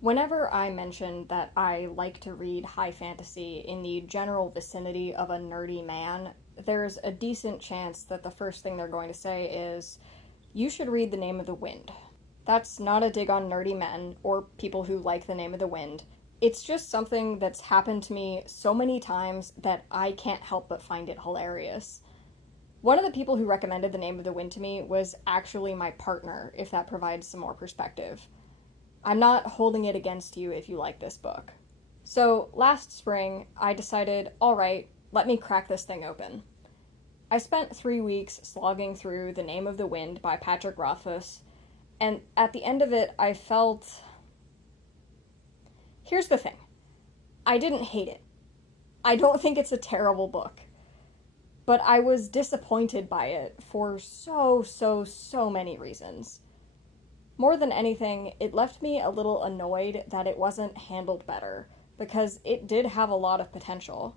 Whenever I mention that I like to read high fantasy in the general vicinity of a nerdy man, there's a decent chance that the first thing they're going to say is, "You should read The Name of the Wind." That's not a dig on nerdy men or people who like The Name of the Wind. It's just something that's happened to me so many times that I can't help but find it hilarious. One of the people who recommended The Name of the Wind to me was actually my partner, if that provides some more perspective. I'm not holding it against you if you like this book. So last spring, I decided, alright, let me crack this thing open. I spent 3 weeks slogging through The Name of the Wind by Patrick Rothfuss, and at the end of it, I felt... Here's the thing. I didn't hate it. I don't think it's a terrible book. But I was disappointed by it for so many reasons. More than anything, it left me a little annoyed that it wasn't handled better, because it did have a lot of potential.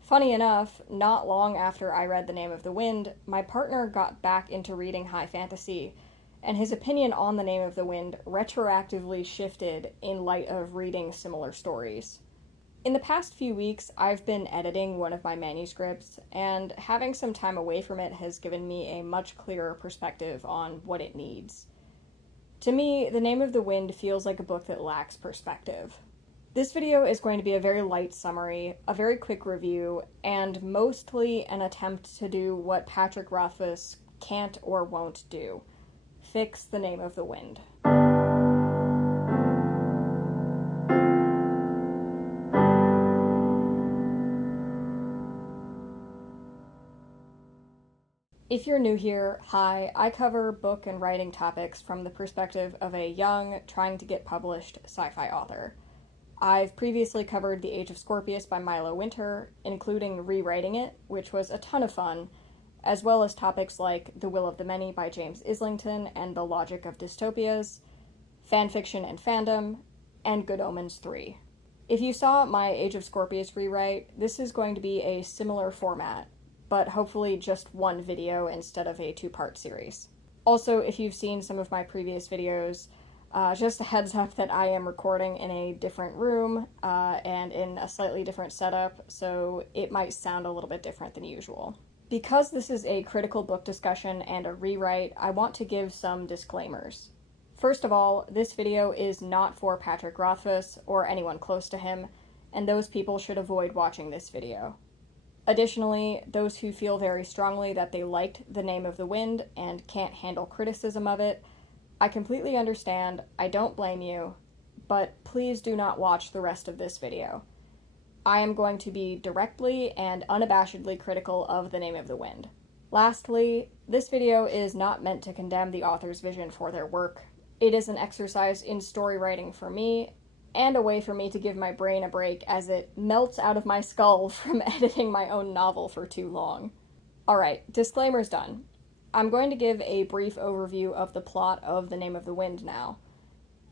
Funny enough, not long after I read The Name of the Wind, my partner got back into reading high fantasy, and his opinion on The Name of the Wind retroactively shifted in light of reading similar stories. In the past few weeks, I've been editing one of my manuscripts, and having some time away from it has given me a much clearer perspective on what it needs. To me, The Name of the Wind feels like a book that lacks perspective. This video is going to be a very light summary, a very quick review, and mostly an attempt to do what Patrick Rothfuss can't or won't do: fix The Name of the Wind. If you're new here, hi, I cover book and writing topics from the perspective of a young, trying to get published sci-fi author. I've previously covered The Age of Scorpius by Milo Winter, including rewriting it, which was a ton of fun, as well as topics like The Will of the Many by James Islington and The Logic of Dystopias, Fanfiction and Fandom, and Good Omens 3. If you saw my Age of Scorpius rewrite, this is going to be a similar format, but hopefully just one video instead of a two-part series. Also, if you've seen some of my previous videos, just a heads up that I am recording in a different room and in a slightly different setup, so it might sound a little bit different than usual. Because this is a critical book discussion and a rewrite, I want to give some disclaimers. First of all, this video is not for Patrick Rothfuss or anyone close to him, and those people should avoid watching this video. Additionally, those who feel very strongly that they liked The Name of the Wind and can't handle criticism of it, I completely understand, I don't blame you, but please do not watch the rest of this video. I am going to be directly and unabashedly critical of The Name of the Wind. Lastly, this video is not meant to condemn the author's vision for their work. It is an exercise in story writing for me, and a way for me to give my brain a break as it melts out of my skull from editing my own novel for too long. Alright, disclaimer's done. I'm going to give a brief overview of the plot of The Name of the Wind now.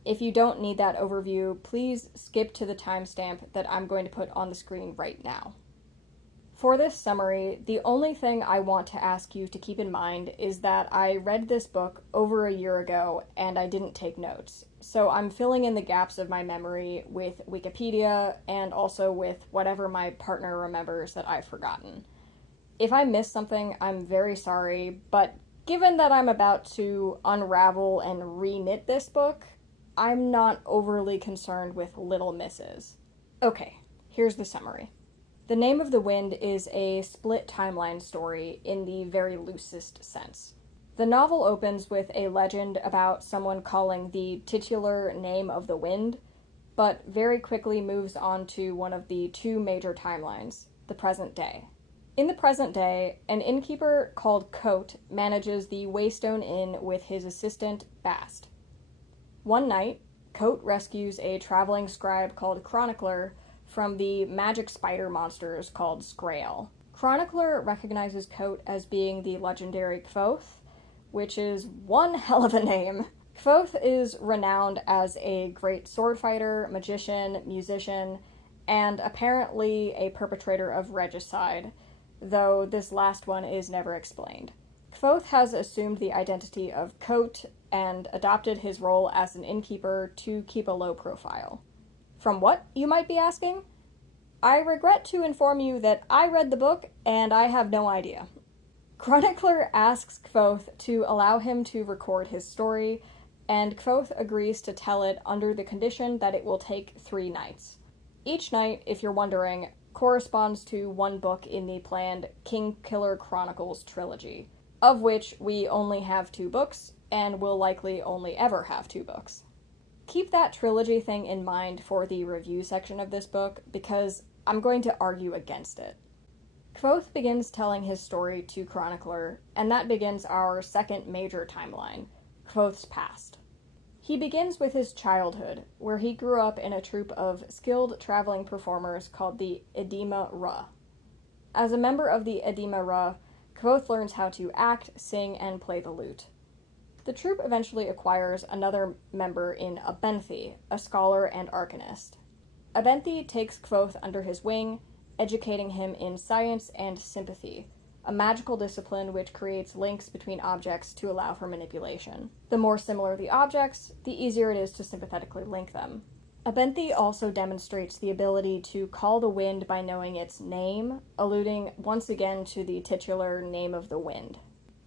If you don't need that overview, please skip to the timestamp that I'm going to put on the screen right now. For this summary, the only thing I want to ask you to keep in mind is that I read this book over a year ago and I didn't take notes, so I'm filling in the gaps of my memory with Wikipedia and also with whatever my partner remembers that I've forgotten. If I missed something, I'm very sorry, but given that I'm about to unravel and re-knit this book, I'm not overly concerned with little misses. Okay, here's the summary. The Name of the Wind is a split timeline story in the very loosest sense. The novel opens with a legend about someone calling the titular Name of the Wind, but very quickly moves on to one of the two major timelines, the present day. In the present day, an innkeeper called Coat manages the Waystone Inn with his assistant, Bast. One night, Coat rescues a traveling scribe called Chronicler from the magic spider monsters called Scrael. Chronicler recognizes Coat as being the legendary Kvothe, which is one hell of a name. Kvothe is renowned as a great sword fighter, magician, musician, and apparently a perpetrator of regicide, though this last one is never explained. Kvothe has assumed the identity of Coat, and adopted his role as an innkeeper to keep a low profile. From what, you might be asking? I regret to inform you that I read the book and I have no idea. Chronicler asks Kvothe to allow him to record his story, and Kvothe agrees to tell it under the condition that it will take 3 nights. Each night, if you're wondering, corresponds to one book in the planned Kingkiller Chronicles trilogy, of which we only have 2 books, and will likely only ever have 2 books. Keep that trilogy thing in mind for the review section of this book, because I'm going to argue against it. Kvothe begins telling his story to Chronicler, and that begins our second major timeline, Kvothe's past. He begins with his childhood, where he grew up in a troupe of skilled traveling performers called the Edema Ra. As a member of the Edema Ra, Kvothe learns how to act, sing, and play the lute. The troupe eventually acquires another member in Abenthi, a scholar and arcanist. Abenthi takes Kvothe under his wing, educating him in science and sympathy, a magical discipline which creates links between objects to allow for manipulation. The more similar the objects, the easier it is to sympathetically link them. Abenthi also demonstrates the ability to call the wind by knowing its name, alluding once again to the titular name of the wind.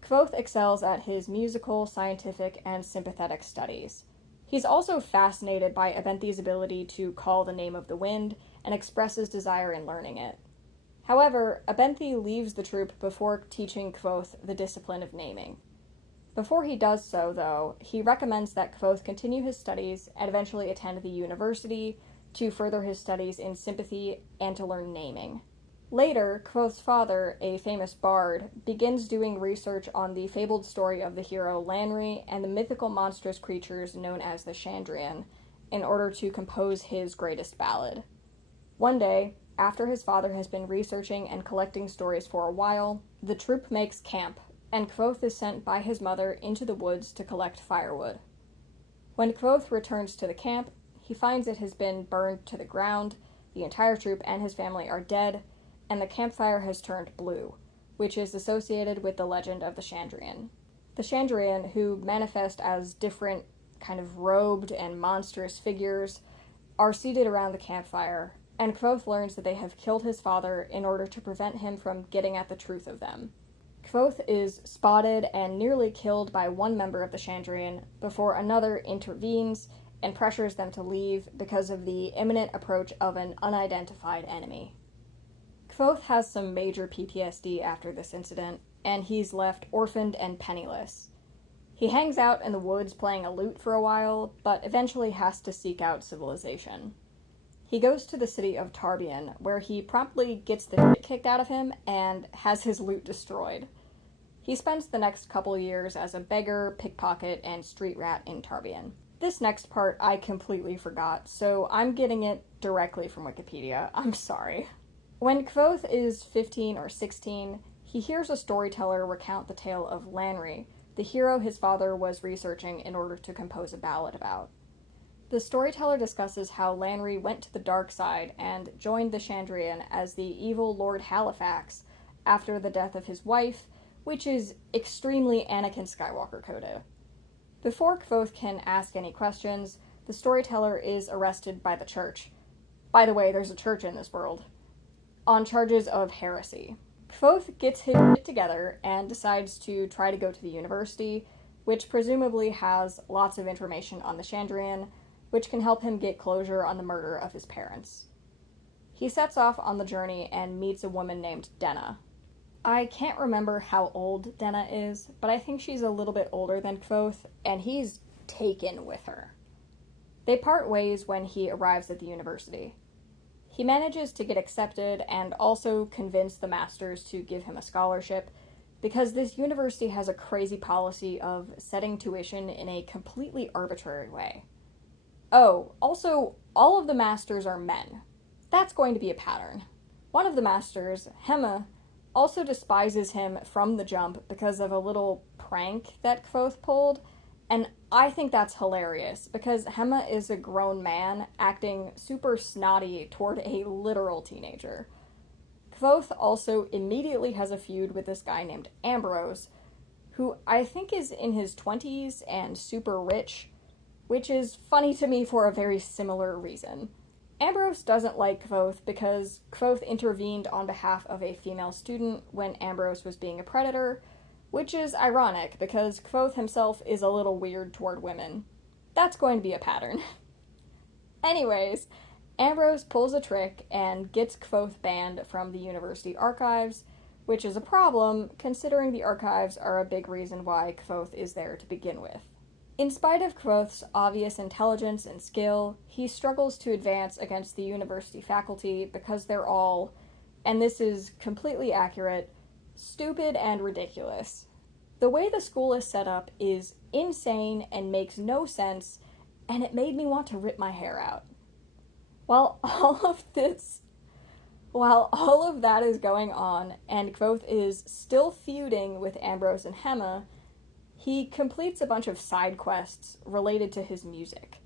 Kvothe excels at his musical, scientific, and sympathetic studies. He's also fascinated by Abenthi's ability to call the name of the wind and expresses desire in learning it. However, Abenthi leaves the troupe before teaching Kvothe the discipline of naming. Before he does so, though, he recommends that Kvothe continue his studies and eventually attend the university to further his studies in sympathy and to learn naming. Later, Kvothe's father, a famous bard, begins doing research on the fabled story of the hero Lanri and the mythical monstrous creatures known as the Chandrian, in order to compose his greatest ballad. One day, after his father has been researching and collecting stories for a while, the troupe makes camp, and Kvothe is sent by his mother into the woods to collect firewood. When Kvothe returns to the camp, he finds it has been burned to the ground, the entire troupe and his family are dead, and the campfire has turned blue, which is associated with the legend of the Chandrian. The Chandrian, who manifest as different kind of robed and monstrous figures, are seated around the campfire, and Kvothe learns that they have killed his father in order to prevent him from getting at the truth of them. Kvothe is spotted and nearly killed by one member of the Chandrian before another intervenes and pressures them to leave because of the imminent approach of an unidentified enemy. Kvothe has some major PTSD after this incident, and he's left orphaned and penniless. He hangs out in the woods playing a lute for a while, but eventually has to seek out civilization. He goes to the city of Tarbean, where he promptly gets the shit kicked out of him and has his loot destroyed. He spends the next couple years as a beggar, pickpocket, and street rat in Tarbean. This next part I completely forgot, so I'm getting it directly from Wikipedia. I'm sorry. When Kvothe is 15 or 16, he hears a storyteller recount the tale of Lanri, the hero his father was researching in order to compose a ballad about. The storyteller discusses how Lanri went to the dark side and joined the Chandrian as the evil Lord Halifax after the death of his wife, which is extremely Anakin Skywalker coded. Before Kvothe can ask any questions, the storyteller is arrested by the church. By the way, there's a church in this world. On charges of heresy. Kvothe gets his shit together and decides to try to go to the university, which presumably has lots of information on the Chandrian, which can help him get closure on the murder of his parents. He sets off on the journey and meets a woman named Denna. I can't remember how old Denna is, but I think she's a little bit older than Kvothe, and he's taken with her. They part ways when he arrives at the university. He manages to get accepted and also convince the masters to give him a scholarship, because this university has a crazy policy of setting tuition in a completely arbitrary way. Oh, also, all of the masters are men. That's going to be a pattern. One of the masters, Hema, also despises him from the jump because of a little prank that Kvothe pulled, and I think that's hilarious, because Hema is a grown man acting super snotty toward a literal teenager. Kvothe also immediately has a feud with this guy named Ambrose, who I think is in his 20s and super rich, which is funny to me for a very similar reason. Ambrose doesn't like Kvothe because Kvothe intervened on behalf of a female student when Ambrose was being a predator, which is ironic because Kvothe himself is a little weird toward women. That's going to be a pattern. Anyways, Ambrose pulls a trick and gets Kvothe banned from the university archives, which is a problem considering the archives are a big reason why Kvothe is there to begin with. In spite of Kvothe's obvious intelligence and skill, he struggles to advance against the university faculty because they're all, and this is completely accurate, stupid and ridiculous. The way the school is set up is insane and makes no sense, and it made me want to rip my hair out. While all of that is going on, and Kvothe is still feuding with Ambrose and Hema, he completes a bunch of side quests related to his music.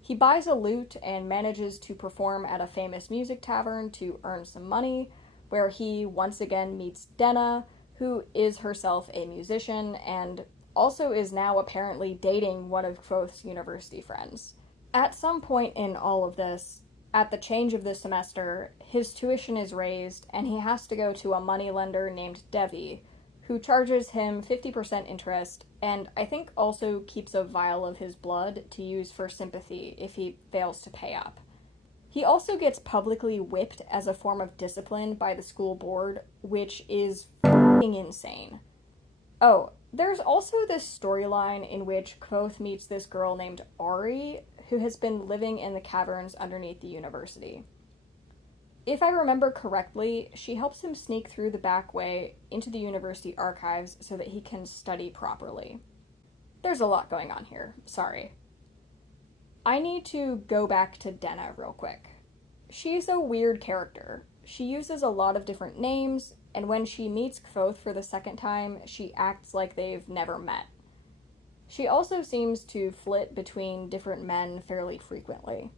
He buys a lute and manages to perform at a famous music tavern to earn some money, where he once again meets Denna, who is herself a musician and also is now apparently dating one of Kvothe's university friends. At some point in all of this, at the change of the semester, his tuition is raised and he has to go to a moneylender named Devi, who charges him 50% interest, and I think also keeps a vial of his blood to use for sympathy if he fails to pay up. He also gets publicly whipped as a form of discipline by the school board, which is f***ing insane. Oh, there's also this storyline in which Kvothe meets this girl named Ari, who has been living in the caverns underneath the university. If I remember correctly, she helps him sneak through the back way into the university archives so that he can study properly. There's a lot going on here, sorry. I need to go back to Denna real quick. She's a weird character. She uses a lot of different names, and when she meets Kvothe for the second time, she acts like they've never met. She also seems to flit between different men fairly frequently.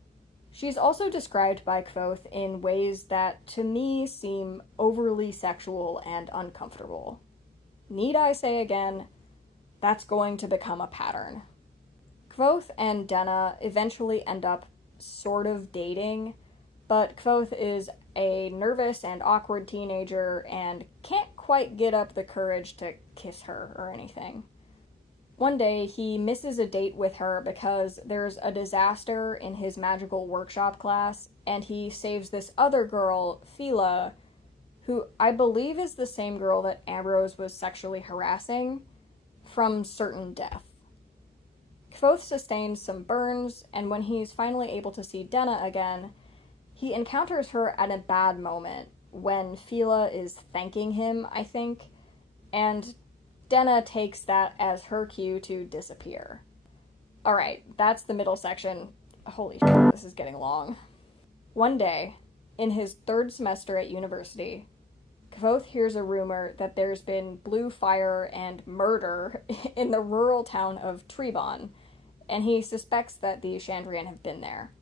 She's also described by Kvothe in ways that, to me, seem overly sexual and uncomfortable. Need I say again, that's going to become a pattern. Kvothe and Denna eventually end up sort of dating, but Kvothe is a nervous and awkward teenager and can't quite get up the courage to kiss her or anything. One day, he misses a date with her because there's a disaster in his magical workshop class, and he saves this other girl, Fila, who I believe is the same girl that Ambrose was sexually harassing, from certain death. Kvothe sustains some burns, and when he's finally able to see Denna again, he encounters her at a bad moment, when Fila is thanking him, I think, and Denna takes that as her cue to disappear. Alright, that's the middle section. Holy shit, this is getting long. One day, in his third semester at university, Kvothe hears a rumor that there's been blue fire and murder in the rural town of Tarbean, and he suspects that the Chandrian have been there.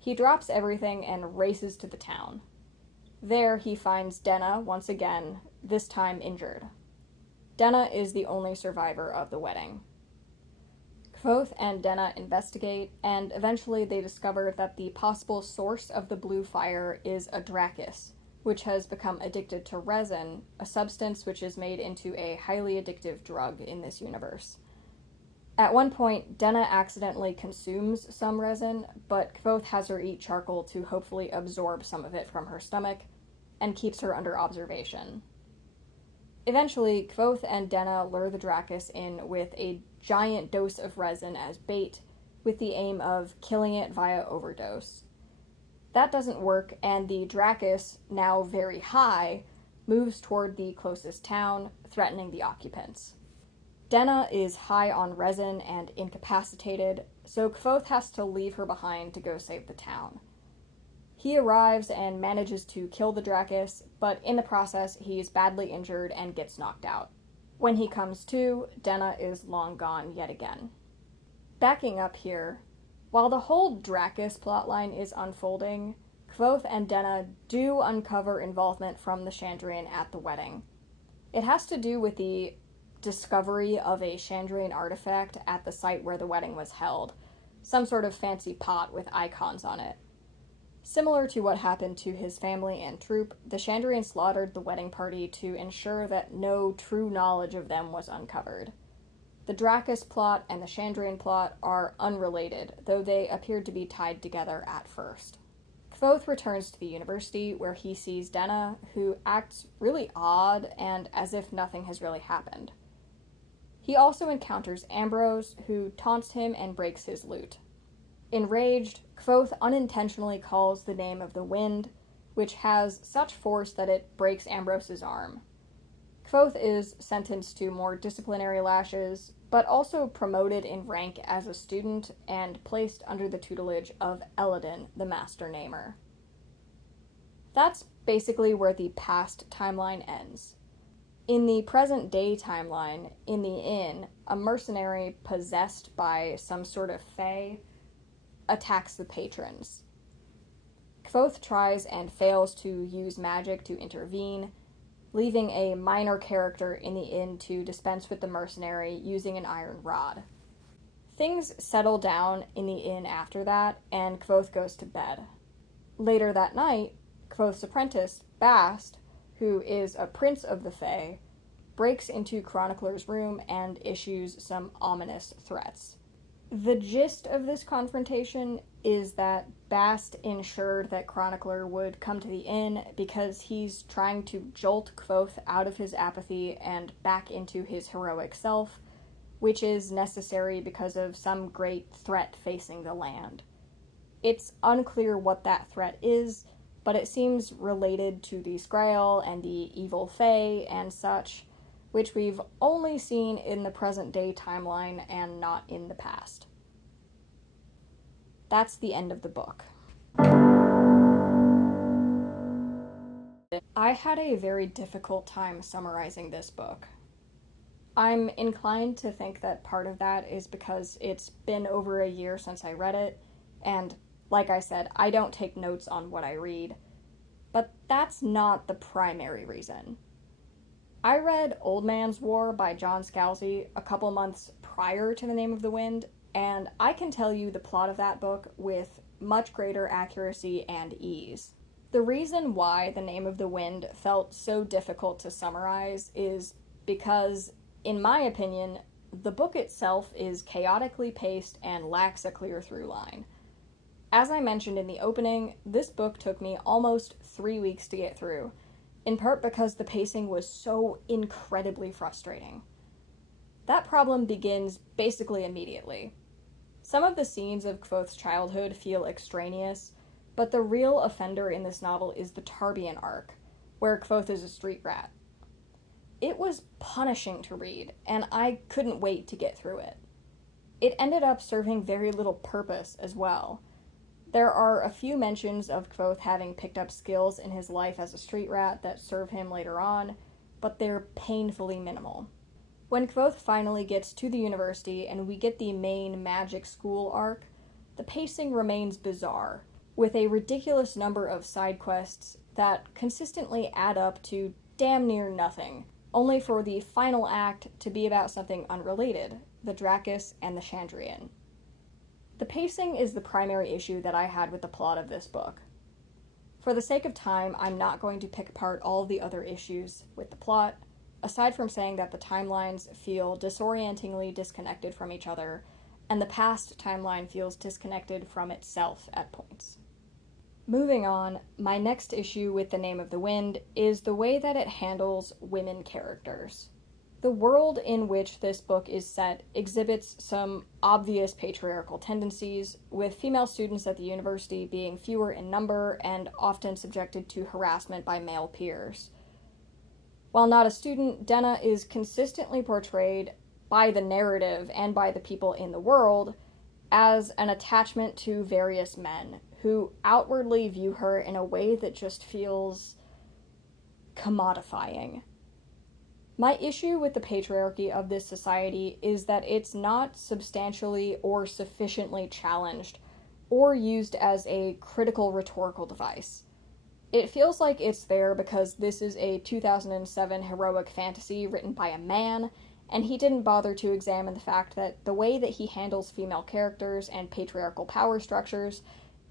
He drops everything and races to the town. There, he finds Denna once again, this time injured. Denna is the only survivor of the wedding. Kvothe and Denna investigate, and eventually they discover that the possible source of the blue fire is a Dracus, which has become addicted to resin, a substance which is made into a highly addictive drug in this universe. At one point, Denna accidentally consumes some resin, but Kvothe has her eat charcoal to hopefully absorb some of it from her stomach, and keeps her under observation. Eventually, Kvothe and Denna lure the Dracus in with a giant dose of resin as bait, with the aim of killing it via overdose. That doesn't work, and the Dracus, now very high, moves toward the closest town, threatening the occupants. Denna is high on resin and incapacitated, so Kvothe has to leave her behind to go save the town. He arrives and manages to kill the Dracus, but in the process, he's badly injured and gets knocked out. When he comes to, Denna is long gone yet again. Backing up here, while the whole Dracus plotline is unfolding, Kvothe and Denna do uncover involvement from the Chandrian at the wedding. It has to do with the discovery of a Chandrian artifact at the site where the wedding was held, some sort of fancy pot with icons on it. Similar to what happened to his family and troop, the Chandrian slaughtered the wedding party to ensure that no true knowledge of them was uncovered. The Dracus plot and the Chandrian plot are unrelated, though they appeared to be tied together at first. Kvothe returns to the university, where he sees Denna, who acts really odd and as if nothing has really happened. He also encounters Ambrose, who taunts him and breaks his lute. Enraged, Kvothe unintentionally calls the name of the wind, which has such force that it breaks Ambrose's arm. Kvothe is sentenced to more disciplinary lashes, but also promoted in rank as a student and placed under the tutelage of Eladin, the Master Namer. That's basically where the past timeline ends. In the present-day timeline, in the inn, a mercenary possessed by some sort of fae attacks the patrons. Kvothe tries and fails to use magic to intervene, leaving a minor character in the inn to dispense with the mercenary using an iron rod. Things settle down in the inn after that, and Kvothe goes to bed. Later that night, Kvothe's apprentice, Bast, who is a prince of the Fae, breaks into Chronicler's room and issues some ominous threats. The gist of this confrontation is that Bast ensured that Chronicler would come to the inn because he's trying to jolt Kvothe out of his apathy and back into his heroic self, which is necessary because of some great threat facing the land. It's unclear what that threat is, but it seems related to the Sgrail and the evil Fae and such, which we've only seen in the present-day timeline and not in the past. That's the end of the book. I had a very difficult time summarizing this book. I'm inclined to think that part of that is because it's been over a year since I read it, and like I said, I don't take notes on what I read, but that's not the primary reason. I read Old Man's War by John Scalzi a couple months prior to The Name of the Wind, and I can tell you the plot of that book with much greater accuracy and ease. The reason why The Name of the Wind felt so difficult to summarize is because, in my opinion, the book itself is chaotically paced and lacks a clear through line. As I mentioned in the opening, this book took me almost 3 weeks to get through, in part because the pacing was so incredibly frustrating. That problem begins basically immediately. Some of the scenes of Kvothe's childhood feel extraneous, but the real offender in this novel is the Tarbean arc, where Kvothe is a street rat. It was punishing to read, and I couldn't wait to get through it. It ended up serving very little purpose as well. There are a few mentions of Kvothe having picked up skills in his life as a street rat that serve him later on, but they're painfully minimal. When Kvothe finally gets to the university and we get the main magic school arc, the pacing remains bizarre, with a ridiculous number of side quests that consistently add up to damn near nothing, only for the final act to be about something unrelated, the Dracus and the Chandrian. The pacing is the primary issue that I had with the plot of this book. For the sake of time, I'm not going to pick apart all the other issues with the plot, aside from saying that the timelines feel disorientingly disconnected from each other, and the past timeline feels disconnected from itself at points. Moving on, my next issue with The Name of the Wind is the way that it handles women characters. The world in which this book is set exhibits some obvious patriarchal tendencies, with female students at the university being fewer in number and often subjected to harassment by male peers. While not a student, Denna is consistently portrayed by the narrative and by the people in the world as an attachment to various men, who outwardly view her in a way that just feels commodifying. My issue with the patriarchy of this society is that it's not substantially or sufficiently challenged or used as a critical rhetorical device. It feels like it's there because this is a 2007 heroic fantasy written by a man, and he didn't bother to examine the fact that the way that he handles female characters and patriarchal power structures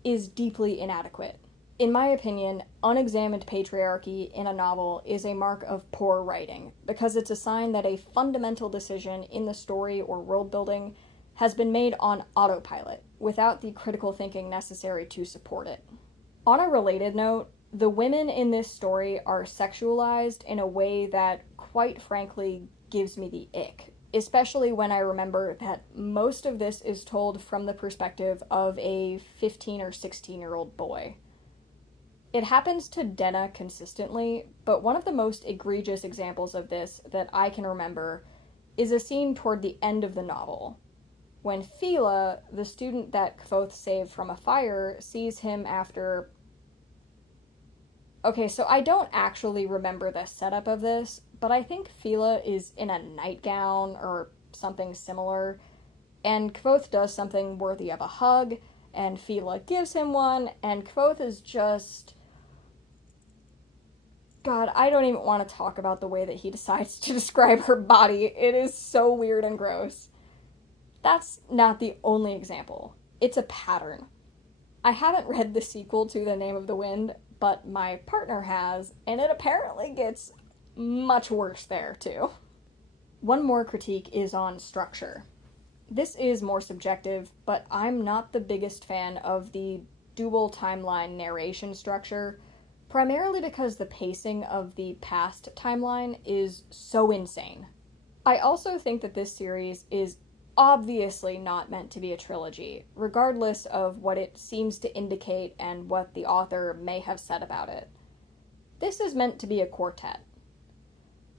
is deeply inadequate. In my opinion, unexamined patriarchy in a novel is a mark of poor writing, because it's a sign that a fundamental decision in the story or world building has been made on autopilot, without the critical thinking necessary to support it. On a related note, the women in this story are sexualized in a way that, quite frankly, gives me the ick, especially when I remember that most of this is told from the perspective of a 15 or 16-year-old boy. It happens to Denna consistently, but one of the most egregious examples of this that I can remember is a scene toward the end of the novel, when Fila, the student that Kvothe saved from a fire, sees him after... Okay, so I don't actually remember the setup of this, but I think Fila is in a nightgown or something similar, and Kvothe does something worthy of a hug, and Fila gives him one, and Kvothe is just... God, I don't even want to talk about the way that he decides to describe her body. It is so weird and gross. That's not the only example. It's a pattern. I haven't read the sequel to The Name of the Wind, but my partner has, and it apparently gets much worse there, too. One more critique is on structure. This is more subjective, but I'm not the biggest fan of the dual timeline narration structure, primarily because the pacing of the past timeline is so insane. I also think that this series is obviously not meant to be a trilogy, regardless of what it seems to indicate and what the author may have said about it. This is meant to be a quartet.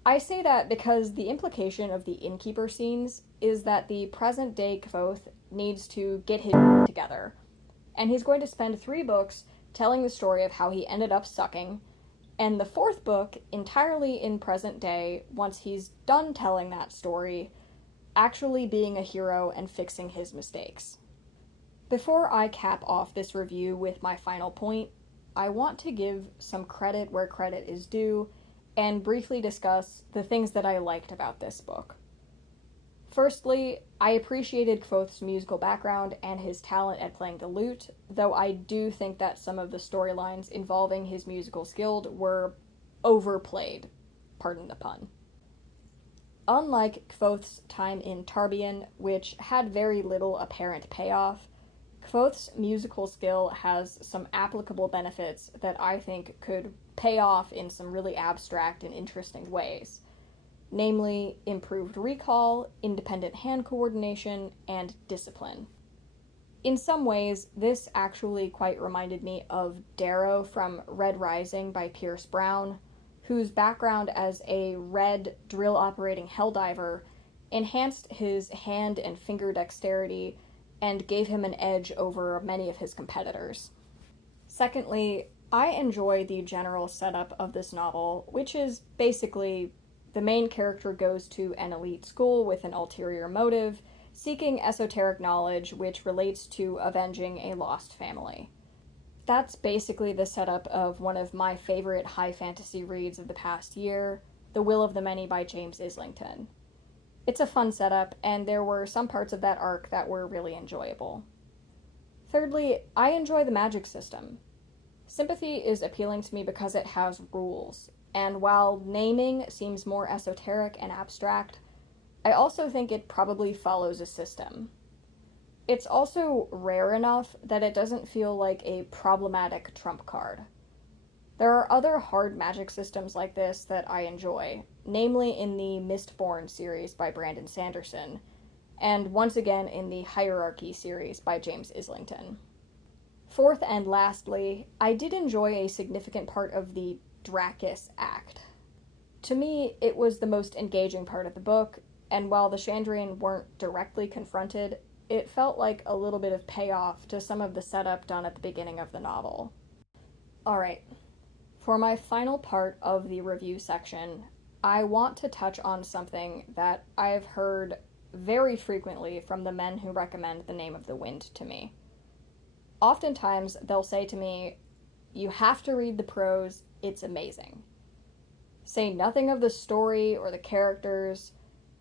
I say that because the implication of the innkeeper scenes is that the present-day Kvothe needs to get his together, and he's going to spend 3 books telling the story of how he ended up sucking, and the 4th book, entirely in present day, once he's done telling that story, actually being a hero and fixing his mistakes. Before I cap off this review with my final point, I want to give some credit where credit is due, and briefly discuss the things that I liked about this book. Firstly, I appreciated Kvothe's musical background and his talent at playing the lute, though I do think that some of the storylines involving his musical skill were overplayed, pardon the pun. Unlike Kvothe's time in Tarbean, which had very little apparent payoff, Kvothe's musical skill has some applicable benefits that I think could pay off in some really abstract and interesting ways. Namely, improved recall, independent hand coordination, and discipline. In some ways, this actually quite reminded me of Darrow from Red Rising by Pierce Brown, whose background as a red drill-operating helldiver enhanced his hand and finger dexterity and gave him an edge over many of his competitors. Secondly, I enjoy the general setup of this novel, which is basically the main character goes to an elite school with an ulterior motive, seeking esoteric knowledge which relates to avenging a lost family. That's basically the setup of one of my favorite high fantasy reads of the past year, The Will of the Many by James Islington. It's a fun setup, and there were some parts of that arc that were really enjoyable. Thirdly, I enjoy the magic system. Sympathy is appealing to me because it has rules, and while naming seems more esoteric and abstract, I also think it probably follows a system. It's also rare enough that it doesn't feel like a problematic trump card. There are other hard magic systems like this that I enjoy, namely in the Mistborn series by Brandon Sanderson, and once again in the Hierarchy series by James Islington. Fourth and lastly, I did enjoy a significant part of the Drakis Act. To me, it was the most engaging part of the book, and while the Chandrian weren't directly confronted, it felt like a little bit of payoff to some of the setup done at the beginning of the novel. Alright, for my final part of the review section, I want to touch on something that I've heard very frequently from the men who recommend The Name of the Wind to me. Oftentimes, they'll say to me, "You have to read the prose, it's amazing." Say nothing of the story or the characters,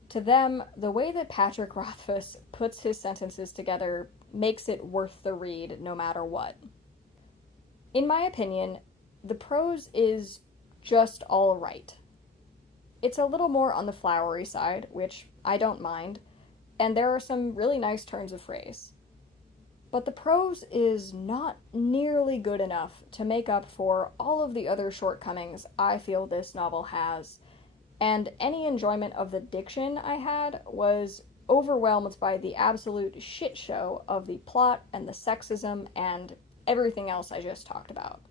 To them, the way that Patrick Rothfuss puts his sentences together makes it worth the read no matter what. In my opinion, the prose is just all right. It's a little more on the flowery side, which I don't mind, and there are some really nice turns of phrase. But the prose is not nearly good enough to make up for all of the other shortcomings I feel this novel has, and any enjoyment of the diction I had was overwhelmed by the absolute shit show of the plot and the sexism and everything else I just talked about.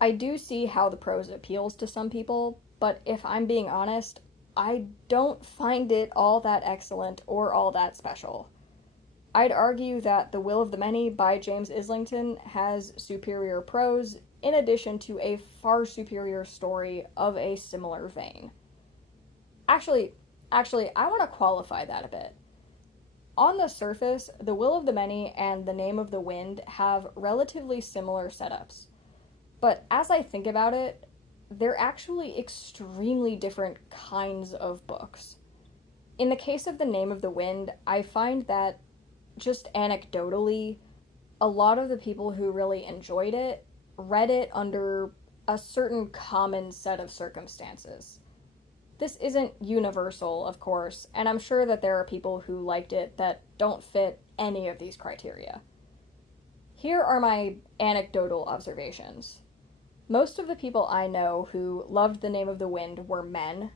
I do see how the prose appeals to some people, but if I'm being honest, I don't find it all that excellent or all that special. I'd argue that The Will of the Many by James Islington has superior prose, in addition to a far superior story of a similar vein. Actually, I want to qualify that a bit. On the surface, The Will of the Many and The Name of the Wind have relatively similar setups. But as I think about it, they're actually extremely different kinds of books. In the case of The Name of the Wind, I find that, just anecdotally, a lot of the people who really enjoyed it read it under a certain common set of circumstances. This isn't universal, of course, and I'm sure that there are people who liked it that don't fit any of these criteria. Here are my anecdotal observations. Most of the people I know who loved The Name of the Wind were men.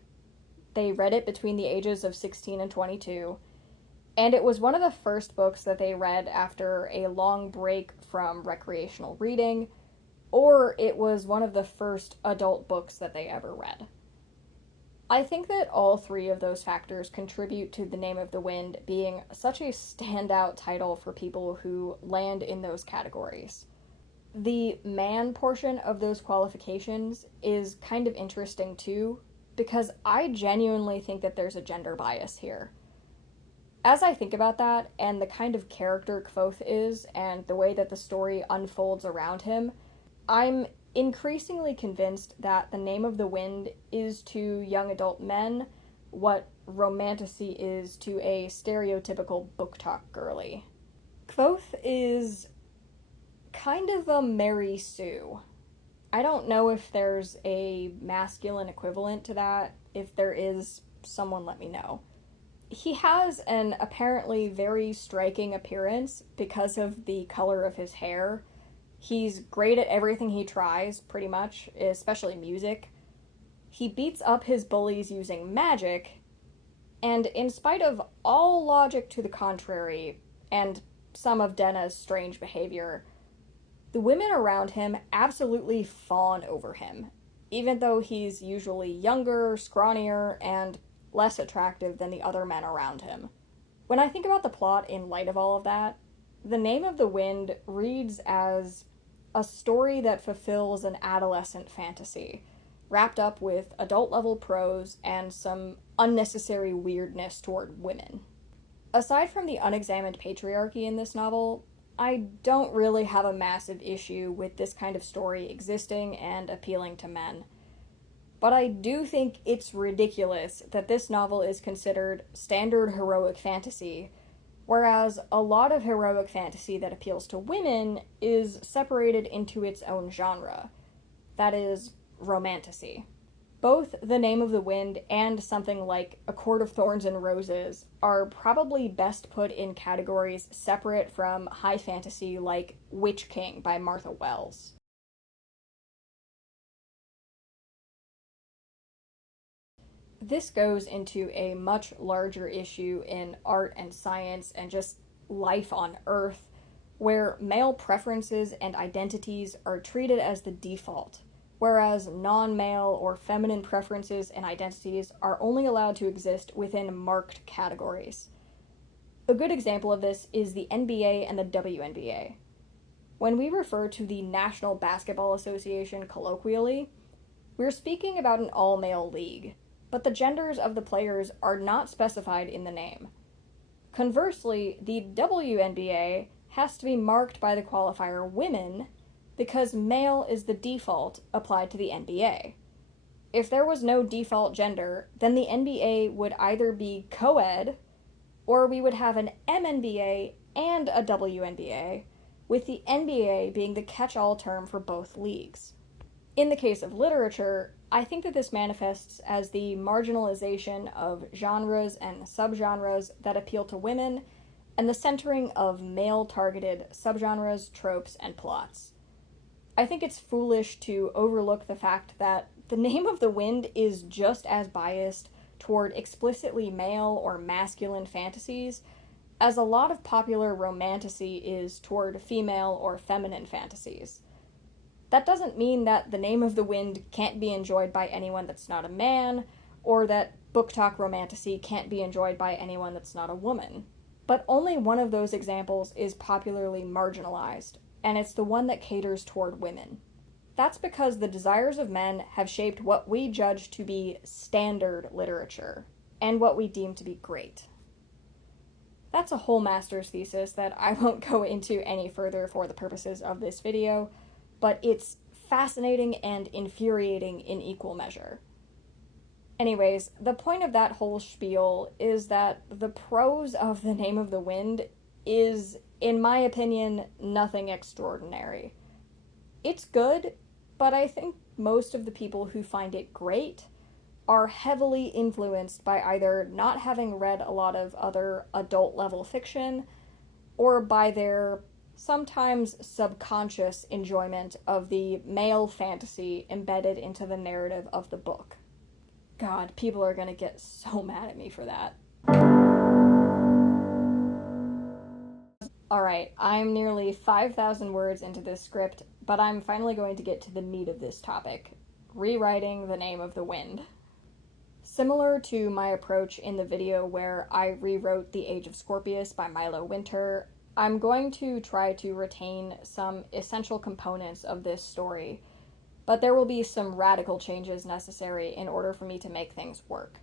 They read it between the ages of 16 and 22, and it was one of the first books that they read after a long break from recreational reading, or it was one of the first adult books that they ever read. I think that all three of those factors contribute to The Name of the Wind being such a standout title for people who land in those categories. The man portion of those qualifications is kind of interesting too, because I genuinely think that there's a gender bias here. As I think about that, and the kind of character Kvothe is, and the way that the story unfolds around him, I'm increasingly convinced that The Name of the Wind is to young adult men what romantasy is to a stereotypical book talk girly. Kvothe is kind of a Mary Sue. I don't know if there's a masculine equivalent to that. If there is, someone let me know. He has an apparently very striking appearance because of the color of his hair. He's great at everything he tries, pretty much, especially music. He beats up his bullies using magic, and in spite of all logic to the contrary, and some of Denna's strange behavior, the women around him absolutely fawn over him, even though he's usually younger, scrawnier, and less attractive than the other men around him. When I think about the plot in light of all of that, The Name of the Wind reads as a story that fulfills an adolescent fantasy, wrapped up with adult-level prose and some unnecessary weirdness toward women. Aside from the unexamined patriarchy in this novel, I don't really have a massive issue with this kind of story existing and appealing to men. But I do think it's ridiculous that this novel is considered standard heroic fantasy, whereas a lot of heroic fantasy that appeals to women is separated into its own genre. That is, romantasy. Both The Name of the Wind and something like A Court of Thorns and Roses are probably best put in categories separate from high fantasy like Witch King by Martha Wells. This goes into a much larger issue in art and science and just life on Earth, where male preferences and identities are treated as the default, whereas non-male or feminine preferences and identities are only allowed to exist within marked categories. A good example of this is the NBA and the WNBA. When we refer to the National Basketball Association colloquially, we're speaking about an all-male league, but the genders of the players are not specified in the name. Conversely, the WNBA has to be marked by the qualifier women because male is the default applied to the NBA. If there was no default gender, then the NBA would either be co-ed, or we would have an MNBA and a WNBA, with the NBA being the catch-all term for both leagues. In the case of literature, I think that this manifests as the marginalization of genres and subgenres that appeal to women, and the centering of male-targeted subgenres, tropes, and plots. I think it's foolish to overlook the fact that The Name of the Wind is just as biased toward explicitly male or masculine fantasies as a lot of popular romantasy is toward female or feminine fantasies. That doesn't mean that The Name of the Wind can't be enjoyed by anyone that's not a man, or that book talk romantasy can't be enjoyed by anyone that's not a woman. But only one of those examples is popularly marginalized, and it's the one that caters toward women. That's because the desires of men have shaped what we judge to be standard literature, and what we deem to be great. That's a whole master's thesis that I won't go into any further for the purposes of this video, but it's fascinating and infuriating in equal measure. Anyways, the point of that whole spiel is that the prose of The Name of the Wind is, in my opinion, nothing extraordinary. It's good, but I think most of the people who find it great are heavily influenced by either not having read a lot of other adult-level fiction, or by their sometimes subconscious enjoyment of the male fantasy embedded into the narrative of the book. God, people are gonna get so mad at me for that. Alright, I'm nearly 5,000 words into this script, but I'm finally going to get to the meat of this topic: rewriting The Name of the Wind. Similar to my approach in the video where I rewrote The Age of Scorpius by Milo Winter, I'm going to try to retain some essential components of this story, but there will be some radical changes necessary in order for me to make things work.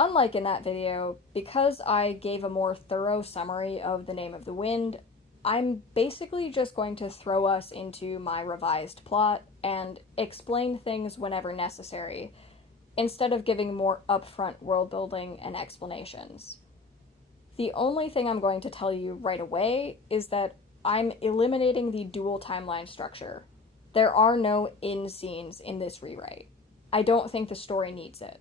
Unlike in that video, because I gave a more thorough summary of The Name of the Wind, I'm basically just going to throw us into my revised plot and explain things whenever necessary, instead of giving more upfront world building and explanations. The only thing I'm going to tell you right away is that I'm eliminating the dual timeline structure. There are no in scenes in this rewrite. I don't think the story needs it.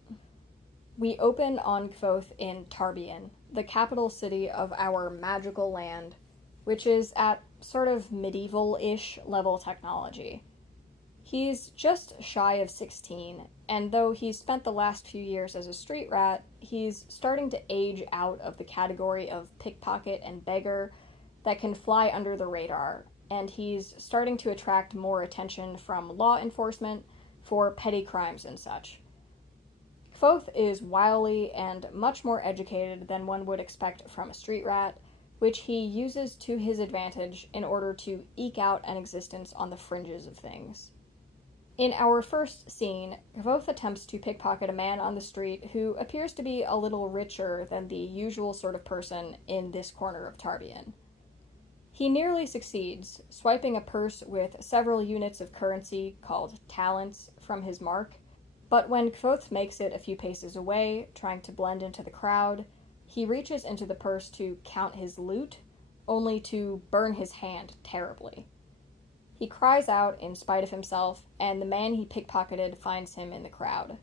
We open on Kvothe in Tarbean, the capital city of our magical land, which is at sort of medieval-ish level technology. He's just shy of 16, and though he's spent the last few years as a street rat, he's starting to age out of the category of pickpocket and beggar that can fly under the radar, and he's starting to attract more attention from law enforcement for petty crimes and such. Kvothe is wily and much more educated than one would expect from a street rat, which he uses to his advantage in order to eke out an existence on the fringes of things. In our first scene, Kvothe attempts to pickpocket a man on the street who appears to be a little richer than the usual sort of person in this corner of Tarbean. He nearly succeeds, swiping a purse with several units of currency called talents from his mark, but when Kvothe makes it a few paces away, trying to blend into the crowd, he reaches into the purse to count his loot, only to burn his hand terribly. He cries out in spite of himself, and the man he pickpocketed finds him in the crowd.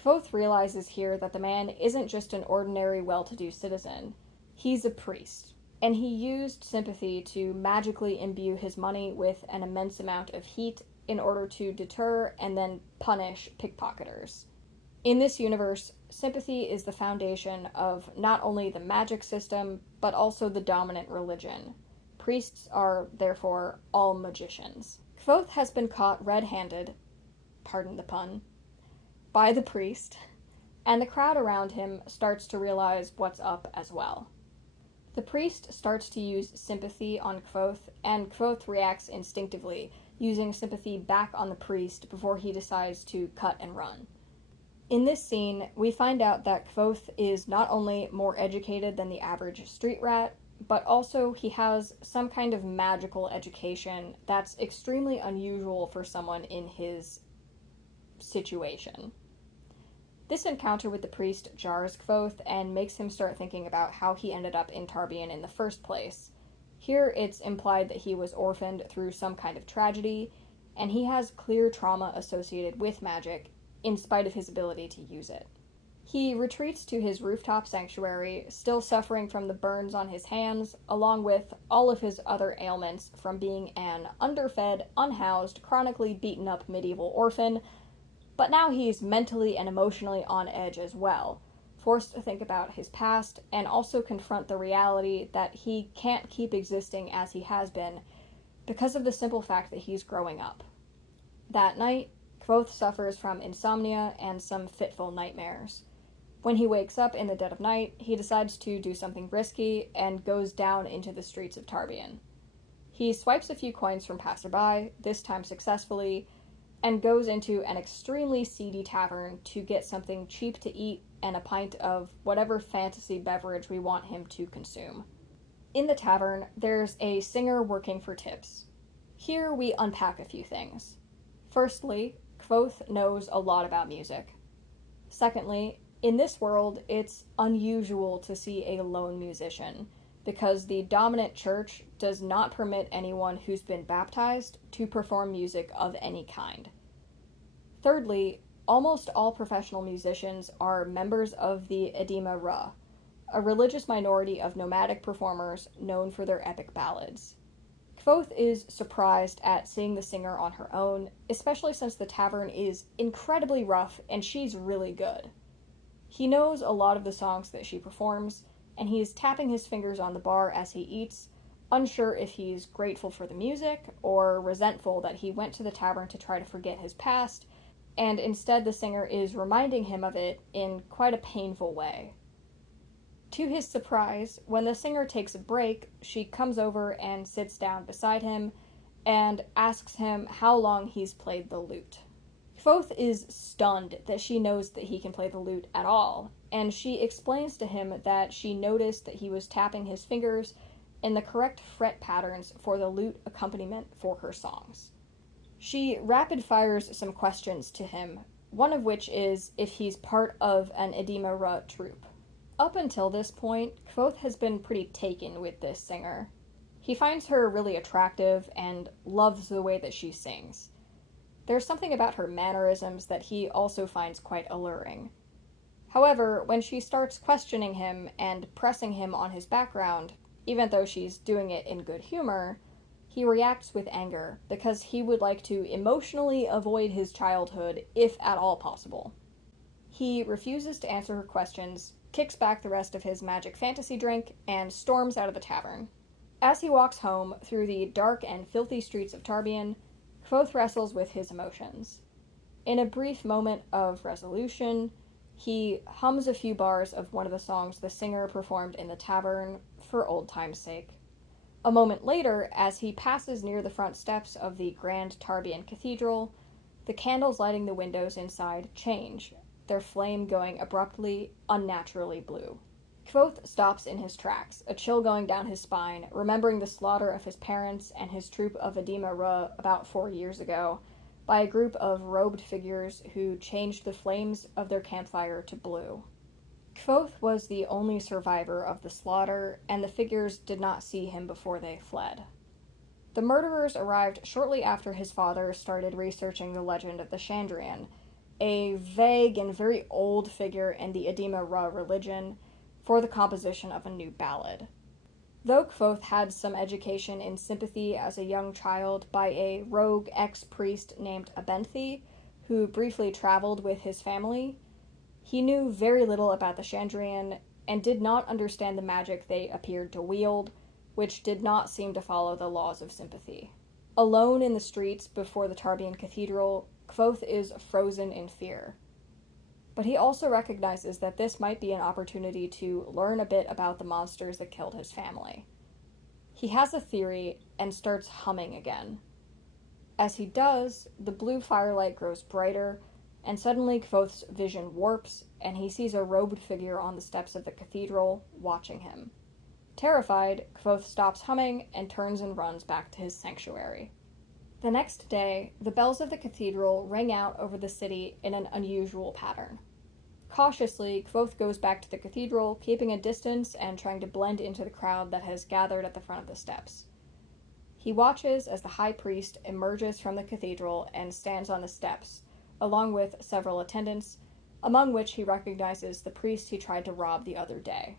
Kvothe realizes here that the man isn't just an ordinary well-to-do citizen. He's a priest, and he used sympathy to magically imbue his money with an immense amount of heat in order to deter and then punish pickpocketers. In this universe, sympathy is the foundation of not only the magic system, but also the dominant religion. Priests are, therefore, all magicians. Kvothe has been caught red-handed, pardon the pun, by the priest, and the crowd around him starts to realize what's up as well. The priest starts to use sympathy on Kvothe, and Kvothe reacts instinctively, using sympathy back on the priest before he decides to cut and run. In this scene, we find out that Kvothe is not only more educated than the average street rat, but also he has some kind of magical education that's extremely unusual for someone in his situation. This encounter with the priest jars Kvothe and makes him start thinking about how he ended up in Tarbean in the first place. Here it's implied that he was orphaned through some kind of tragedy, and he has clear trauma associated with magic, in spite of his ability to use it. He retreats to his rooftop sanctuary, still suffering from the burns on his hands, along with all of his other ailments from being an underfed, unhoused, chronically beaten up medieval orphan, but now he's mentally and emotionally on edge as well, forced to think about his past and also confront the reality that he can't keep existing as he has been because of the simple fact that he's growing up. That night, Kvothe suffers from insomnia and some fitful nightmares. When he wakes up in the dead of night, he decides to do something risky and goes down into the streets of Tarbean. He swipes a few coins from passerby, this time successfully, and goes into an extremely seedy tavern to get something cheap to eat and a pint of whatever fantasy beverage we want him to consume. In the tavern, there's a singer working for tips. Here we unpack a few things. Firstly, Kvothe knows a lot about music. Secondly, in this world, it's unusual to see a lone musician, because the dominant church does not permit anyone who's been baptized to perform music of any kind. Thirdly, almost all professional musicians are members of the Edema Ra, a religious minority of nomadic performers known for their epic ballads. Kvothe is surprised at seeing the singer on her own, especially since the tavern is incredibly rough and she's really good. He knows a lot of the songs that she performs, and he's tapping his fingers on the bar as he eats, unsure if he's grateful for the music or resentful that he went to the tavern to try to forget his past, and instead the singer is reminding him of it in quite a painful way. To his surprise, when the singer takes a break, she comes over and sits down beside him and asks him how long he's played the lute. Kvothe is stunned that she knows that he can play the lute at all, and she explains to him that she noticed that he was tapping his fingers in the correct fret patterns for the lute accompaniment for her songs. She rapid fires some questions to him, one of which is if he's part of an Edema Ra troupe. Up until this point, Kvothe has been pretty taken with this singer. He finds her really attractive and loves the way that she sings. There's something about her mannerisms that he also finds quite alluring. However, when she starts questioning him and pressing him on his background, even though she's doing it in good humor, he reacts with anger because he would like to emotionally avoid his childhood if at all possible. He refuses to answer her questions, kicks back the rest of his magic fantasy drink, and storms out of the tavern. As he walks home through the dark and filthy streets of Tarbean, Kvothe wrestles with his emotions. In a brief moment of resolution, he hums a few bars of one of the songs the singer performed in the tavern for old time's sake. A moment later, as he passes near the front steps of the Grand Tarbean Cathedral, the candles lighting the windows inside change, their flame going abruptly, unnaturally blue. Kvothe stops in his tracks, a chill going down his spine, remembering the slaughter of his parents and his troop of Edema Ra about 4 years ago by a group of robed figures who changed the flames of their campfire to blue. Kvothe was the only survivor of the slaughter, and the figures did not see him before they fled. The murderers arrived shortly after his father started researching the legend of the Chandrian, a vague and very old figure in the Edema Ra religion, for the composition of a new ballad. Though Kvothe had some education in sympathy as a young child by a rogue ex-priest named Abenthi, who briefly traveled with his family, he knew very little about the Chandrian and did not understand the magic they appeared to wield, which did not seem to follow the laws of sympathy. Alone in the streets before the Tarbean Cathedral, Kvothe is frozen in fear. But he also recognizes that this might be an opportunity to learn a bit about the monsters that killed his family. He has a theory and starts humming again. As he does, the blue firelight grows brighter, and suddenly Kvothe's vision warps, and he sees a robed figure on the steps of the cathedral, watching him. Terrified, Kvothe stops humming and turns and runs back to his sanctuary. The next day, the bells of the cathedral ring out over the city in an unusual pattern. Cautiously, Kvothe goes back to the cathedral, keeping a distance and trying to blend into the crowd that has gathered at the front of the steps. He watches as the high priest emerges from the cathedral and stands on the steps, along with several attendants, among which he recognizes the priest he tried to rob the other day.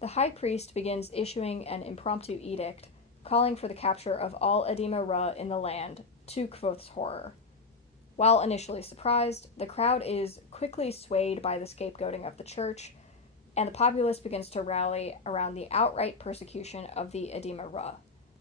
The high priest begins issuing an impromptu edict, calling for the capture of all Edema Ruh in the land, to Kvothe's horror. While initially surprised, the crowd is quickly swayed by the scapegoating of the church, and the populace begins to rally around the outright persecution of the Edema Ruh.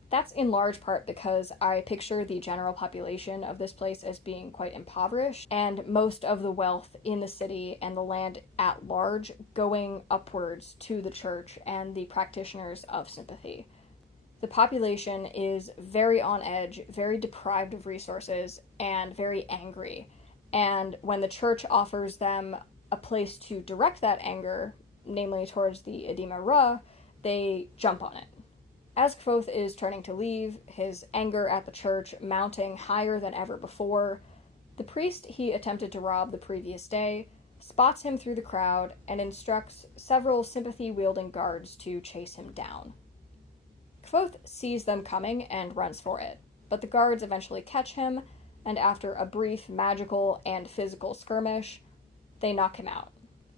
That's in large part because I picture the general population of this place as being quite impoverished, and most of the wealth in the city and the land at large going upwards to the church and the practitioners of sympathy. The population is very on edge, very deprived of resources, and very angry. And when the church offers them a place to direct that anger, namely towards the Edema Ruh, they jump on it. As Kvothe is turning to leave, his anger at the church mounting higher than ever before, the priest he attempted to rob the previous day spots him through the crowd and instructs several sympathy-wielding guards to chase him down. Kvothe sees them coming and runs for it, but the guards eventually catch him, and after a brief magical and physical skirmish, they knock him out.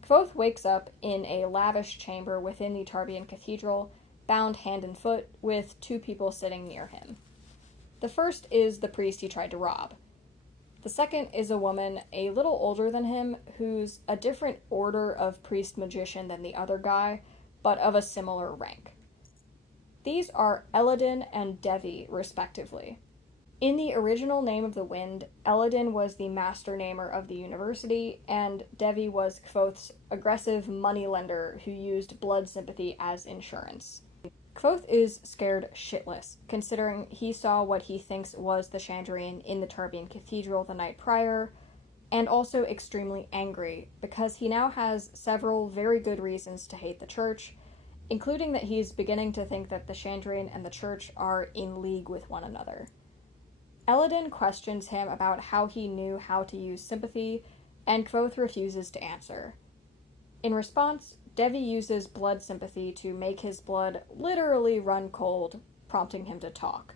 Kvothe wakes up in a lavish chamber within the Tarbean cathedral, bound hand and foot, with two people sitting near him. The first is the priest he tried to rob. The second is a woman a little older than him, who's a different order of priest-magician than the other guy, but of a similar rank. These are Eladin and Devi, respectively. In the original Name of the Wind, Eladin was the master namer of the university, and Devi was Kvothe's aggressive moneylender who used blood sympathy as insurance. Kvothe is scared shitless, considering he saw what he thinks was the Chandrian in the Tarbean Cathedral the night prior, and also extremely angry, because he now has several very good reasons to hate the church, including that he's beginning to think that the Chandrian and the church are in league with one another. Eladin questions him about how he knew how to use sympathy, and Kvothe refuses to answer. In response, Devi uses blood sympathy to make his blood literally run cold, prompting him to talk.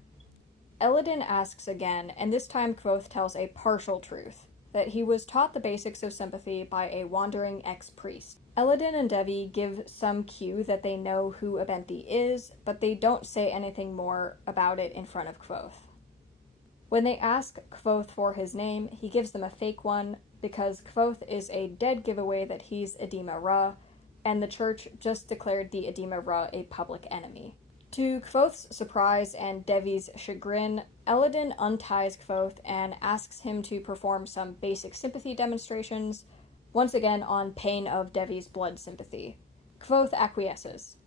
Eladin asks again, and this time Kvothe tells a partial truth, that he was taught the basics of sympathy by a wandering ex-priest. Eladin and Devi give some cue that they know who Abenthy is, but they don't say anything more about it in front of Kvothe. When they ask Kvothe for his name, he gives them a fake one, because Kvothe is a dead giveaway that he's Edema Ruh, and the church just declared the Edema Ruh a public enemy. To Kvothe's surprise and Devi's chagrin, Eladin unties Kvothe and asks him to perform some basic sympathy demonstrations, once again on pain of Devi's blood sympathy. Kvothe acquiesces.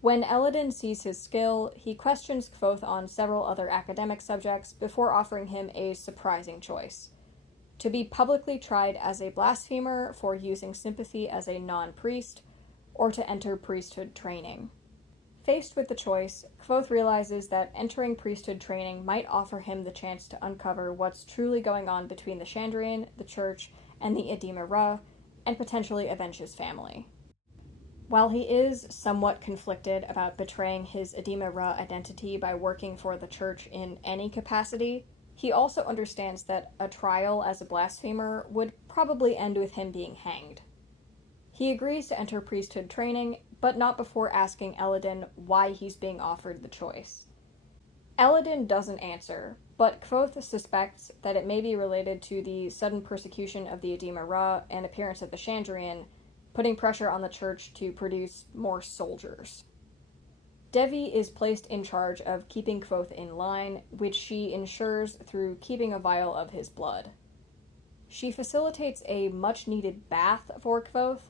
When Eladin sees his skill, he questions Kvothe on several other academic subjects before offering him a surprising choice: to be publicly tried as a blasphemer for using sympathy as a non-priest, or to enter priesthood training. Faced with the choice, Kvothe realizes that entering priesthood training might offer him the chance to uncover what's truly going on between the Chandrian, the church, and the Edema Ruh, and potentially avenge his family. While he is somewhat conflicted about betraying his Edema Ruh identity by working for the church in any capacity, he also understands that a trial as a blasphemer would probably end with him being hanged. He agrees to enter priesthood training, but not before asking Eladin why he's being offered the choice. Eladin doesn't answer, but Kvothe suspects that it may be related to the sudden persecution of the Edema Ruh and appearance of the Chandrian, putting pressure on the church to produce more soldiers. Devi is placed in charge of keeping Kvothe in line, which she ensures through keeping a vial of his blood. She facilitates a much-needed bath for Kvothe,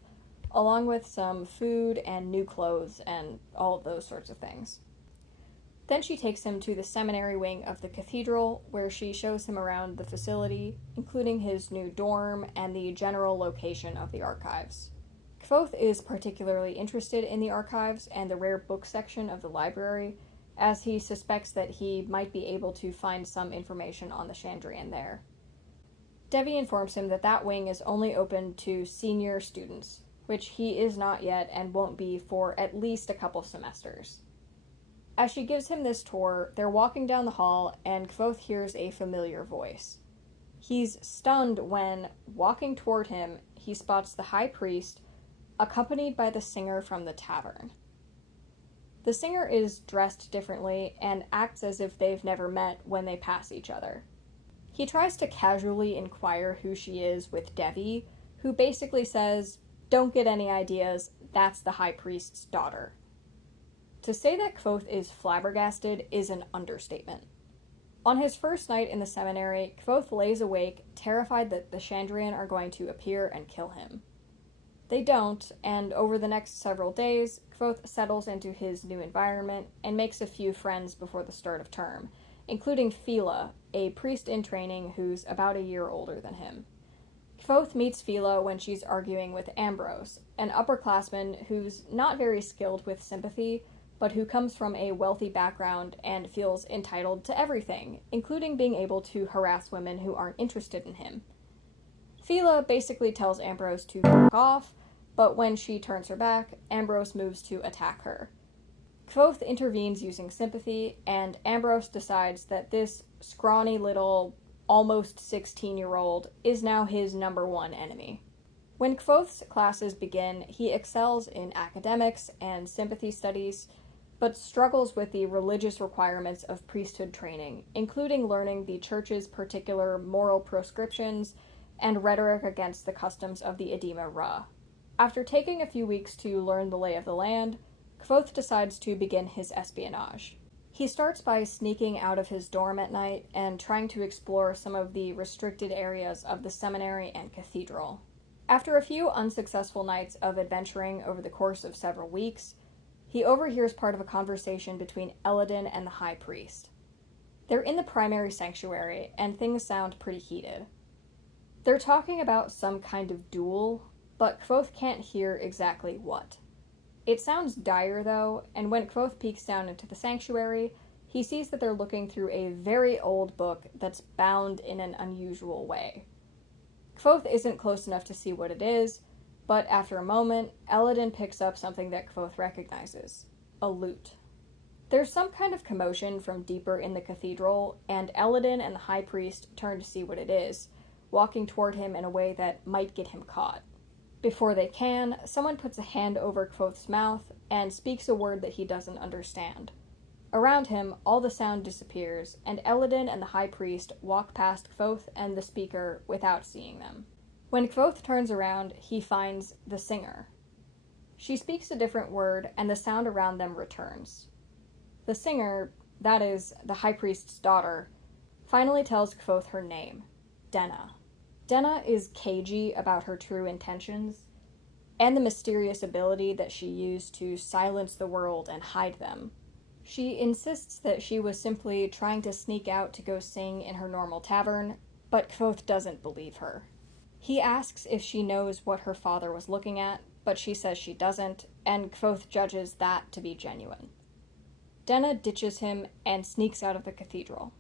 along with some food and new clothes and all of those sorts of things. Then she takes him to the seminary wing of the cathedral, where she shows him around the facility, including his new dorm and the general location of the archives. Kvothe is particularly interested in the archives and the rare book section of the library, as he suspects that he might be able to find some information on the Chandrian there. Devi informs him that that wing is only open to senior students, which he is not yet and won't be for at least a couple semesters. As she gives him this tour, they're walking down the hall, and Kvothe hears a familiar voice. He's stunned when, walking toward him, he spots the high priest, accompanied by the singer from the tavern. The singer is dressed differently and acts as if they've never met when they pass each other. He tries to casually inquire who she is with Devi, who basically says, "Don't get any ideas, that's the high priest's daughter." To say that Kvothe is flabbergasted is an understatement. On his first night in the seminary, Kvothe lays awake, terrified that the Chandrian are going to appear and kill him. They don't, and over the next several days, Kvothe settles into his new environment and makes a few friends before the start of term, including Fila, a priest in training who's about a year older than him. Kvothe meets Fila when she's arguing with Ambrose, an upperclassman who's not very skilled with sympathy, but who comes from a wealthy background and feels entitled to everything, including being able to harass women who aren't interested in him. Fila basically tells Ambrose to fuck off, but when she turns her back, Ambrose moves to attack her. Kvothe intervenes using sympathy, and Ambrose decides that this scrawny little, almost 16-year-old is now his number one enemy. When Kvothe's classes begin, he excels in academics and sympathy studies, but struggles with the religious requirements of priesthood training, including learning the church's particular moral proscriptions and rhetoric against the customs of the Edema Ra. After taking a few weeks to learn the lay of the land, Kvothe decides to begin his espionage. He starts by sneaking out of his dorm at night and trying to explore some of the restricted areas of the seminary and cathedral. After a few unsuccessful nights of adventuring over the course of several weeks, he overhears part of a conversation between Eladin and the High Priest. They're in the primary sanctuary, and things sound pretty heated. They're talking about some kind of duel, but Kvothe can't hear exactly what. It sounds dire, though, and when Kvothe peeks down into the sanctuary, he sees that they're looking through a very old book that's bound in an unusual way. Kvothe isn't close enough to see what it is, but after a moment, Eladin picks up something that Kvothe recognizes: a lute. There's some kind of commotion from deeper in the cathedral, and Eladin and the High Priest turn to see what it is, walking toward him in a way that might get him caught. Before they can, someone puts a hand over Kvothe's mouth and speaks a word that he doesn't understand. Around him, all the sound disappears, and Eladin and the High Priest walk past Kvothe and the speaker without seeing them. When Kvothe turns around, he finds the singer. She speaks a different word, and the sound around them returns. The singer, that is, the High Priest's daughter, finally tells Kvothe her name: Denna. Denna is cagey about her true intentions, and the mysterious ability that she used to silence the world and hide them. She insists that she was simply trying to sneak out to go sing in her normal tavern, but Kvothe doesn't believe her. He asks if she knows what her father was looking at, but she says she doesn't, and Kvothe judges that to be genuine. Denna ditches him and sneaks out of the cathedral.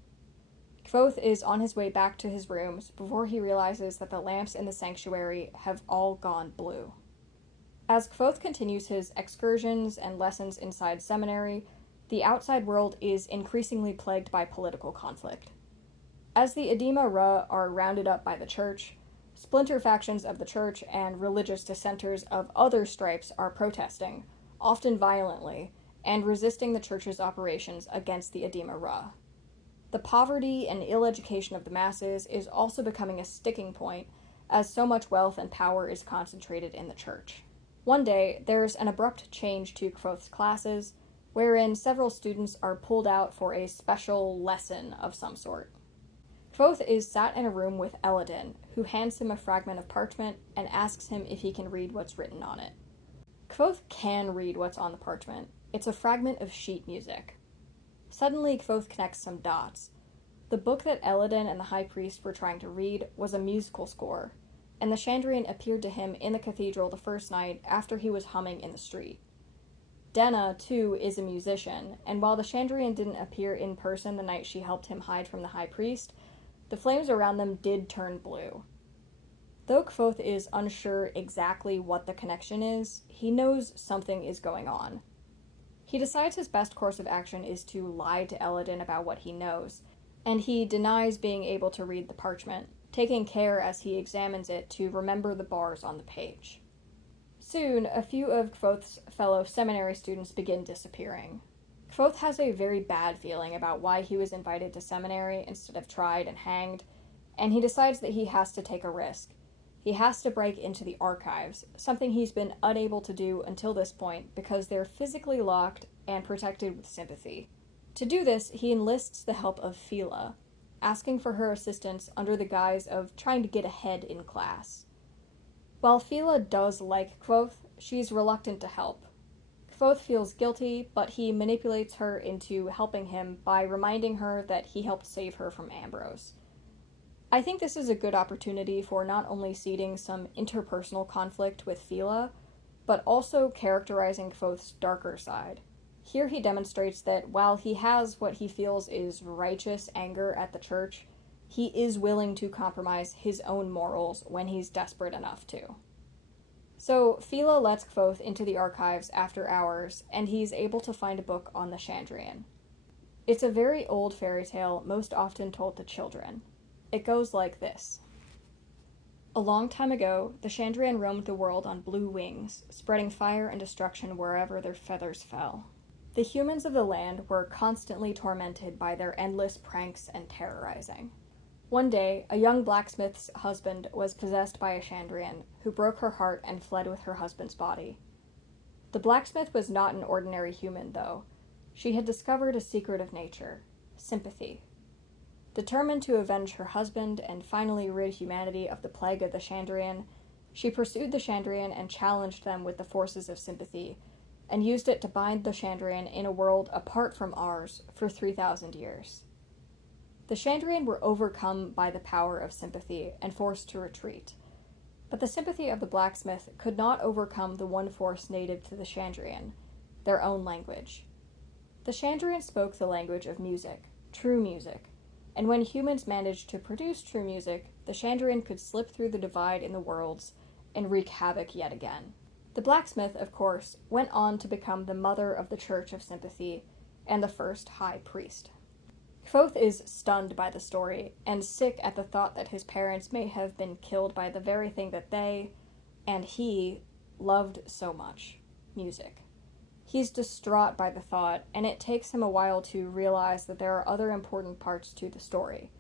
Kvothe is on his way back to his rooms before he realizes that the lamps in the sanctuary have all gone blue. As Kvothe continues his excursions and lessons inside seminary, the outside world is increasingly plagued by political conflict. As the Edema Ra are rounded up by the church, splinter factions of the church and religious dissenters of other stripes are protesting, often violently, and resisting the church's operations against the Edema Ra. The poverty and ill education of the masses is also becoming a sticking point, as so much wealth and power is concentrated in the church. One day, there's an abrupt change to Kvothe's classes, wherein several students are pulled out for a special lesson of some sort. Kvothe is sat in a room with Eladin, who hands him a fragment of parchment and asks him if he can read what's written on it. Kvothe can read what's on the parchment. It's a fragment of sheet music. Suddenly, Kvothe connects some dots. The book that Eladin and the High Priest were trying to read was a musical score, and the Chandrian appeared to him in the cathedral the first night after he was humming in the street. Denna, too, is a musician, and while the Chandrian didn't appear in person the night she helped him hide from the High Priest, the flames around them did turn blue. Though Kvothe is unsure exactly what the connection is, he knows something is going on. He decides his best course of action is to lie to Elladan about what he knows, and he denies being able to read the parchment, taking care as he examines it to remember the bars on the page. Soon, a few of Kvothe's fellow seminary students begin disappearing. Kvothe has a very bad feeling about why he was invited to seminary instead of tried and hanged, and he decides that he has to take a risk. He has to break into the archives, something he's been unable to do until this point because they're physically locked and protected with sympathy. To do this, he enlists the help of Fila, asking for her assistance under the guise of trying to get ahead in class. While Fila does like Kvothe, she's reluctant to help. Kvothe feels guilty, but he manipulates her into helping him by reminding her that he helped save her from Ambrose. I think this is a good opportunity for not only seeding some interpersonal conflict with Fila, but also characterizing Kvothe's darker side. Here he demonstrates that while he has what he feels is righteous anger at the church, he is willing to compromise his own morals when he's desperate enough to. So Fila lets Kvothe into the archives after hours, and he's able to find a book on the Chandrian. It's a very old fairy tale most often told to children. It goes like this. A long time ago, the Chandrian roamed the world on blue wings, spreading fire and destruction wherever their feathers fell. The humans of the land were constantly tormented by their endless pranks and terrorizing. One day, a young blacksmith's husband was possessed by a Chandrian, who broke her heart and fled with her husband's body. The blacksmith was not an ordinary human, though. She had discovered a secret of nature: sympathy. Determined to avenge her husband and finally rid humanity of the plague of the Chandrian, she pursued the Chandrian and challenged them with the forces of sympathy, and used it to bind the Chandrian in a world apart from ours for 3,000 years. The Chandrian were overcome by the power of sympathy and forced to retreat, but the sympathy of the blacksmith could not overcome the one force native to the Chandrian, their own language. The Chandrian spoke the language of music, true music, and when humans managed to produce true music, the Chandrian could slip through the divide in the worlds and wreak havoc yet again. The blacksmith, of course, went on to become the mother of the Church of Sympathy and the first High Priest. Kvothe is stunned by the story and sick at the thought that his parents may have been killed by the very thing that they, and he, loved so much: music. He's distraught by the thought, and it takes him a while to realize that there are other important parts to the story,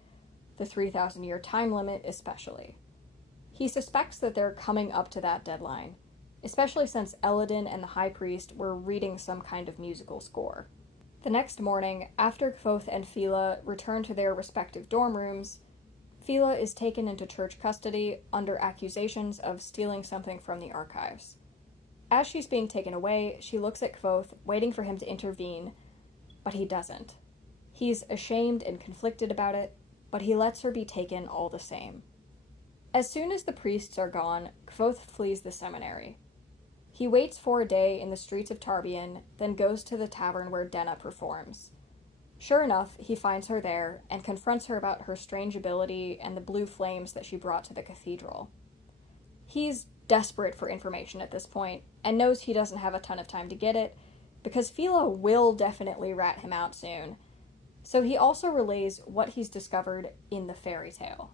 the 3,000-year time limit especially. He suspects that they're coming up to that deadline, especially since Elladan and the High Priest were reading some kind of musical score. The next morning, after Kvothe and Fila return to their respective dorm rooms, Fila is taken into church custody under accusations of stealing something from the archives. As she's being taken away, she looks at Kvothe, waiting for him to intervene, but he doesn't. He's ashamed and conflicted about it, but he lets her be taken all the same. As soon as the priests are gone, Kvothe flees the seminary. He waits for a day in the streets of Tarbean, then goes to the tavern where Denna performs. Sure enough, he finds her there, and confronts her about her strange ability and the blue flames that she brought to the cathedral. He's desperate for information at this point, and knows he doesn't have a ton of time to get it, because Fila will definitely rat him out soon. So he also relays what he's discovered in the fairy tale.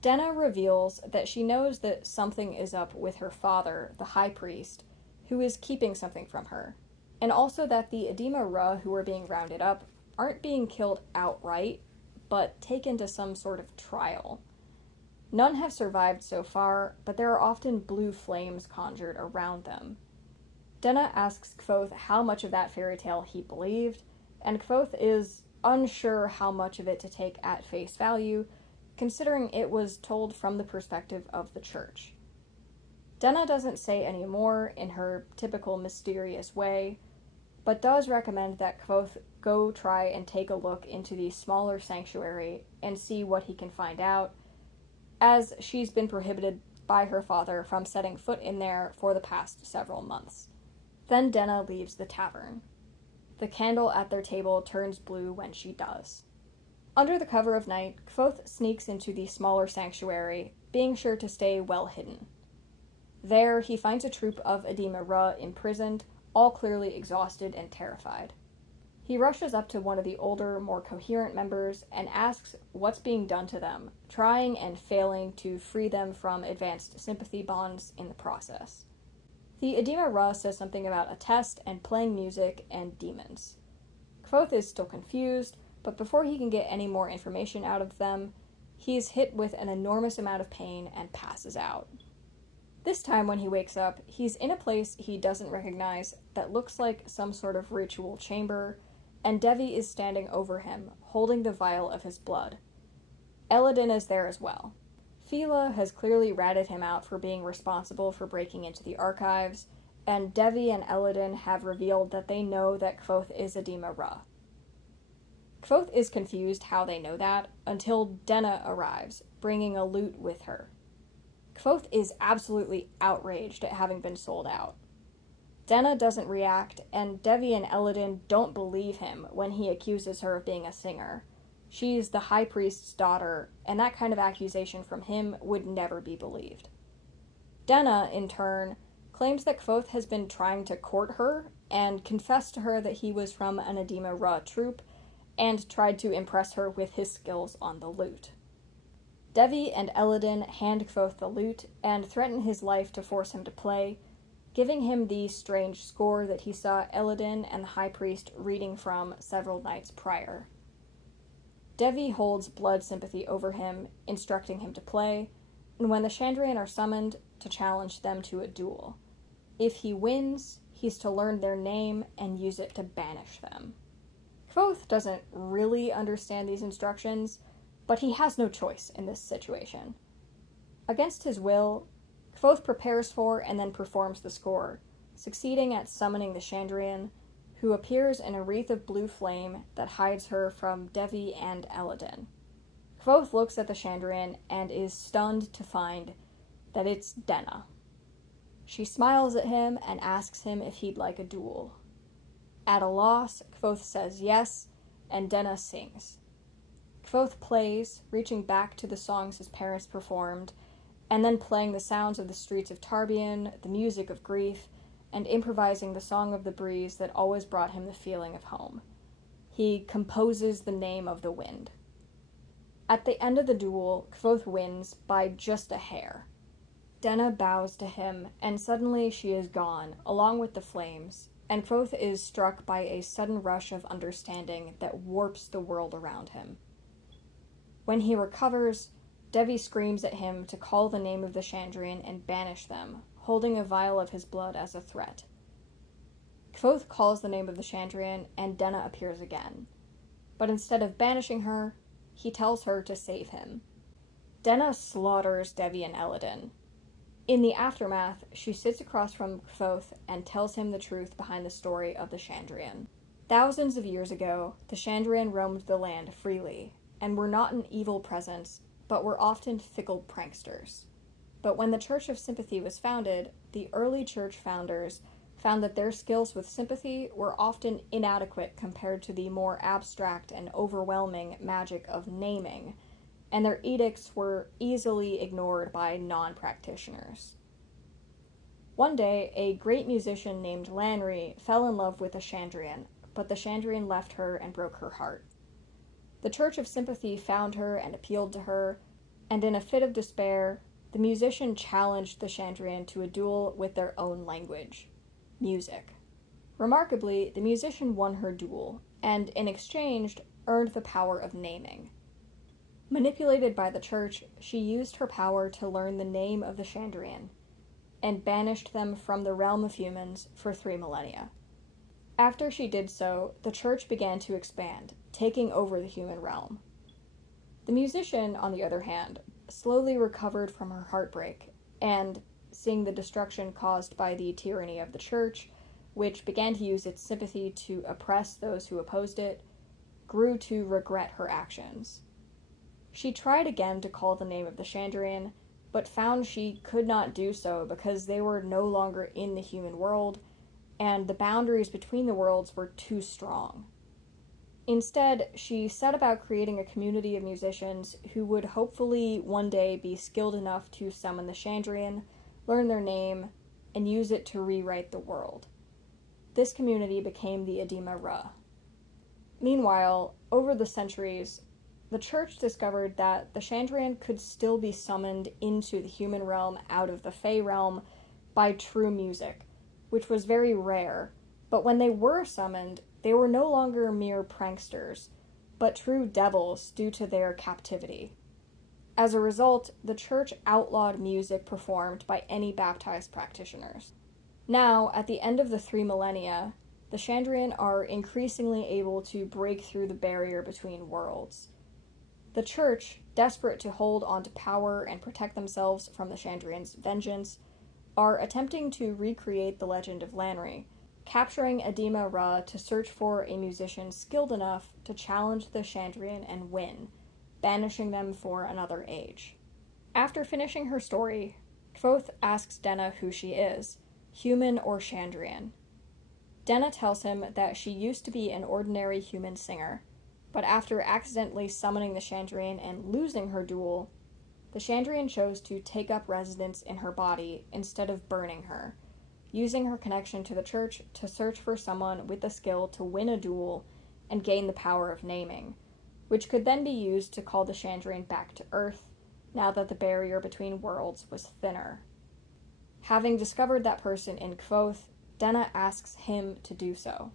Denna reveals that she knows that something is up with her father, the High Priest, who is keeping something from her, and also that the Edema Ra who are being rounded up aren't being killed outright, but taken to some sort of trial. None have survived so far, but there are often blue flames conjured around them. Denna asks Kvothe how much of that fairy tale he believed, and Kvothe is unsure how much of it to take at face value, considering it was told from the perspective of the church. Denna doesn't say any more in her typical mysterious way, but does recommend that Kvothe go try and take a look into the smaller sanctuary and see what he can find out, as she's been prohibited by her father from setting foot in there for the past several months. Then Denna leaves the tavern. The candle at their table turns blue when she does. Under the cover of night, Kvothe sneaks into the smaller sanctuary, being sure to stay well hidden. There, he finds a troop of Edema Ruh imprisoned, all clearly exhausted and terrified. He rushes up to one of the older, more coherent members and asks what's being done to them, trying and failing to free them from advanced sympathy bonds in the process. The Edema Ruh says something about a test and playing music and demons. Kvothe is still confused, but before he can get any more information out of them, he's hit with an enormous amount of pain and passes out. This time when he wakes up, he's in a place he doesn't recognize that looks like some sort of ritual chamber, and Devi is standing over him, holding the vial of his blood. Eladin is there as well. Fila has clearly ratted him out for being responsible for breaking into the archives, and Devi and Eladin have revealed that they know that Kvothe is Edema Ruh. Kvothe is confused how they know that, until Denna arrives, bringing a lute with her. Kvothe is absolutely outraged at having been sold out. Denna doesn't react, and Devi and Eladin don't believe him when he accuses her of being a singer. She's the High Priest's daughter, and that kind of accusation from him would never be believed. Denna, in turn, claims that Kvothe has been trying to court her, and confessed to her that he was from an Edema Ruh troop, and tried to impress her with his skills on the lute. Devi and Eladin hand Kvothe the lute, and threaten his life to force him to play, giving him the strange score that he saw Eladin and the High Priest reading from several nights prior. Devi holds blood sympathy over him, instructing him to play, and when the Chandrian are summoned, to challenge them to a duel. If he wins, he's to learn their name and use it to banish them. Kvothe doesn't really understand these instructions, but he has no choice in this situation. Against his will, Kvothe prepares for and then performs the score, succeeding at summoning the Chandrian, who appears in a wreath of blue flame that hides her from Devi and Eladin. Kvothe looks at the Chandrian and is stunned to find that it's Denna. She smiles at him and asks him if he'd like a duel. At a loss, Kvothe says yes, and Denna sings. Kvothe plays, reaching back to the songs his parents performed, and then playing the sounds of the streets of Tarbean, the music of grief, and improvising the song of the breeze that always brought him the feeling of home. He composes the name of the wind. At the end of the duel, Kvothe wins by just a hair. Denna bows to him, and suddenly she is gone, along with the flames, and Kvothe is struck by a sudden rush of understanding that warps the world around him. When he recovers, Devi screams at him to call the name of the Chandrian and banish them, holding a vial of his blood as a threat. Kvothe calls the name of the Chandrian, and Denna appears again. But instead of banishing her, he tells her to save him. Denna slaughters Devi and Eladin. In the aftermath, she sits across from Kvothe and tells him the truth behind the story of the Chandrian. Thousands of years ago, the Chandrian roamed the land freely, and were not an evil presence, but were often fickle pranksters. But when the Church of Sympathy was founded, the early church founders found that their skills with sympathy were often inadequate compared to the more abstract and overwhelming magic of naming, and their edicts were easily ignored by non-practitioners. One day, a great musician named Lanri fell in love with a Chandrian, but the Chandrian left her and broke her heart. The Church of Sympathy found her and appealed to her, and in a fit of despair, the musician challenged the Chandrian to a duel with their own language, music. Remarkably, the musician won her duel, and in exchange earned the power of naming. Manipulated by the church, she used her power to learn the name of the Chandrian, and banished them from the realm of humans for 3 millennia. After she did so, the church began to expand, taking over the human realm. The musician, on the other hand, slowly recovered from her heartbreak, and, seeing the destruction caused by the tyranny of the church, which began to use its sympathy to oppress those who opposed it, grew to regret her actions. She tried again to call the name of the Chandrian, but found she could not do so because they were no longer in the human world, and the boundaries between the worlds were too strong. Instead, she set about creating a community of musicians who would hopefully one day be skilled enough to summon the Chandrian, learn their name, and use it to rewrite the world. This community became the Edema Ruh. Meanwhile, over the centuries, the church discovered that the Chandrian could still be summoned into the human realm out of the Fey realm by true music, which was very rare, but when they were summoned, they were no longer mere pranksters, but true devils due to their captivity. As a result, the church outlawed music performed by any baptized practitioners. Now, at the end of the 3 millennia, the Chandrian are increasingly able to break through the barrier between worlds. The church, desperate to hold onto power and protect themselves from the Chandrian's vengeance, are attempting to recreate the legend of Lanry, capturing Edema Ruh to search for a musician skilled enough to challenge the Chandrian and win, banishing them for another age. After finishing her story, Kvothe asks Denna who she is, human or Chandrian. Denna tells him that she used to be an ordinary human singer, but after accidentally summoning the Chandrian and losing her duel, the Chandrian chose to take up residence in her body instead of burning her, using her connection to the church to search for someone with the skill to win a duel and gain the power of naming, which could then be used to call the Chandrian back to Earth, now that the barrier between worlds was thinner. Having discovered that person in Kvothe, Denna asks him to do so.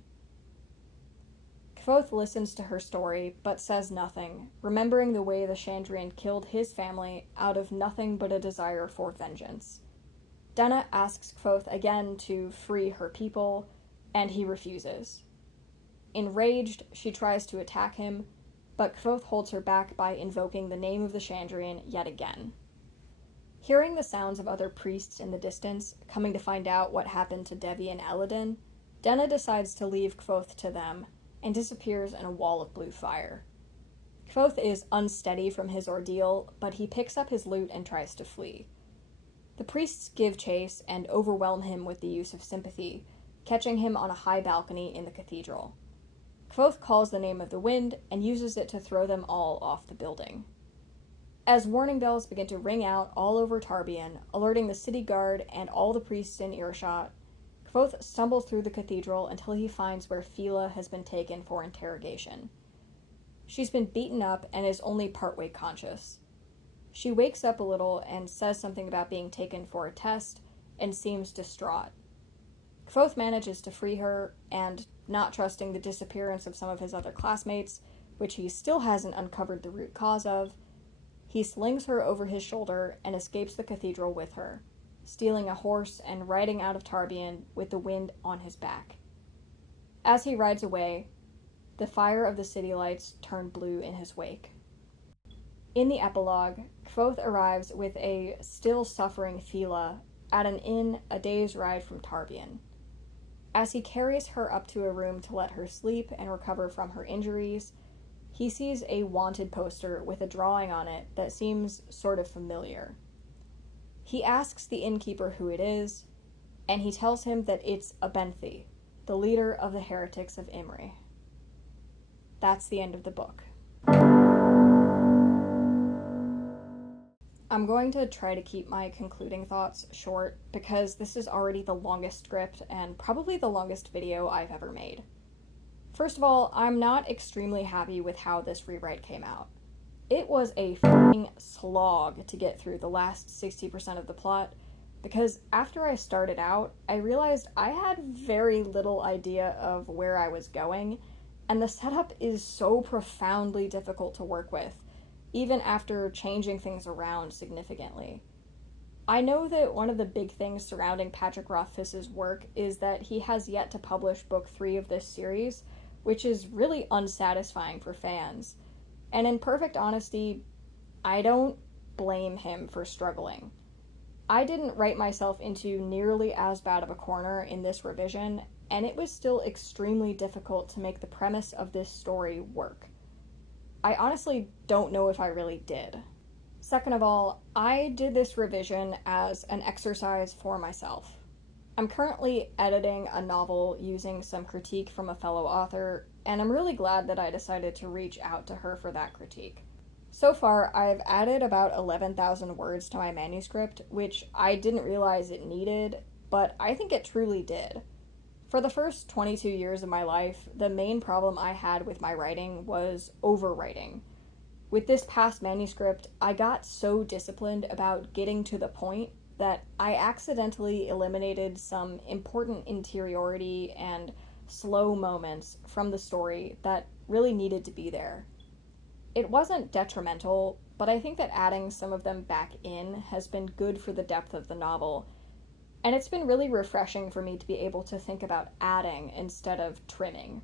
Kvothe listens to her story, but says nothing, remembering the way the Chandrian killed his family out of nothing but a desire for vengeance. Denna asks Kvothe again to free her people, and he refuses. Enraged, she tries to attack him, but Kvothe holds her back by invoking the name of the Chandrian yet again. Hearing the sounds of other priests in the distance, coming to find out what happened to Devi and Eladin, Denna decides to leave Kvothe to them, and disappears in a wall of blue fire. Kvothe is unsteady from his ordeal, but he picks up his lute and tries to flee. The priests give chase and overwhelm him with the use of sympathy, catching him on a high balcony in the cathedral. Kvothe calls the name of the wind and uses it to throw them all off the building. As warning bells begin to ring out all over Tarbean, alerting the city guard and all the priests in earshot, Kvothe stumbles through the cathedral until he finds where Fila has been taken for interrogation. She's been beaten up and is only partway conscious. She wakes up a little and says something about being taken for a test and seems distraught. Kvothe manages to free her, and, not trusting the disappearance of some of his other classmates, which he still hasn't uncovered the root cause of, he slings her over his shoulder and escapes the cathedral with her, stealing a horse and riding out of Tarbean with the wind on his back. As he rides away, the fire of the city lights turn blue in his wake. In the epilogue, Kvothe arrives with a still suffering Fila at an inn a day's ride from Tarbean. As he carries her up to a room to let her sleep and recover from her injuries, he sees a wanted poster with a drawing on it that seems sort of familiar. He asks the innkeeper who it is, and he tells him that it's Abenthi, the leader of the heretics of Imri. That's the end of the book. I'm going to try to keep my concluding thoughts short because this is already the longest script and probably the longest video I've ever made. First of all, I'm not extremely happy with how this rewrite came out. It was a f***ing slog to get through the last 60% of the plot, because after I started out, I realized I had very little idea of where I was going, and the setup is so profoundly difficult to work with, even after changing things around significantly. I know that one of the big things surrounding Patrick Rothfuss's work is that he has yet to publish book 3 of this series, which is really unsatisfying for fans. And in perfect honesty, I don't blame him for struggling. I didn't write myself into nearly as bad of a corner in this revision, and it was still extremely difficult to make the premise of this story work. I honestly don't know if I really did. Second of all, I did this revision as an exercise for myself. I'm currently editing a novel using some critique from a fellow author, and I'm really glad that I decided to reach out to her for that critique. So far, I've added about 11,000 words to my manuscript, which I didn't realize it needed, but I think it truly did. For the first 22 years of my life, the main problem I had with my writing was overwriting. With this past manuscript, I got so disciplined about getting to the point that I accidentally eliminated some important interiority and slow moments from the story that really needed to be there. It wasn't detrimental, but I think that adding some of them back in has been good for the depth of the novel, and it's been really refreshing for me to be able to think about adding instead of trimming.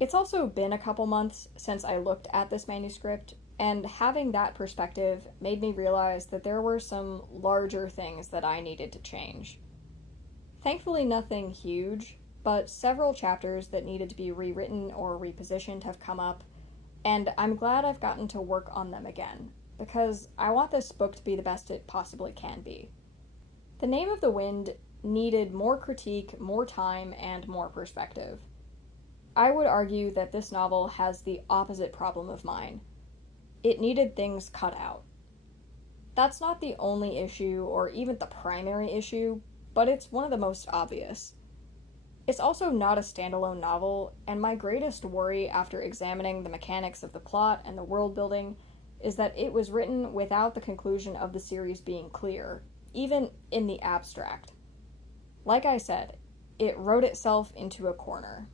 It's also been a couple months since I looked at this manuscript, and having that perspective made me realize that there were some larger things that I needed to change. Thankfully, nothing huge, but several chapters that needed to be rewritten or repositioned have come up, and I'm glad I've gotten to work on them again, because I want this book to be the best it possibly can be. The Name of the Wind needed more critique, more time, and more perspective. I would argue that this novel has the opposite problem of mine. It needed things cut out. That's not the only issue, or even the primary issue, but it's one of the most obvious. It's also not a standalone novel, and my greatest worry after examining the mechanics of the plot and the world building is that it was written without the conclusion of the series being clear, even in the abstract. Like I said, it wrote itself into a corner.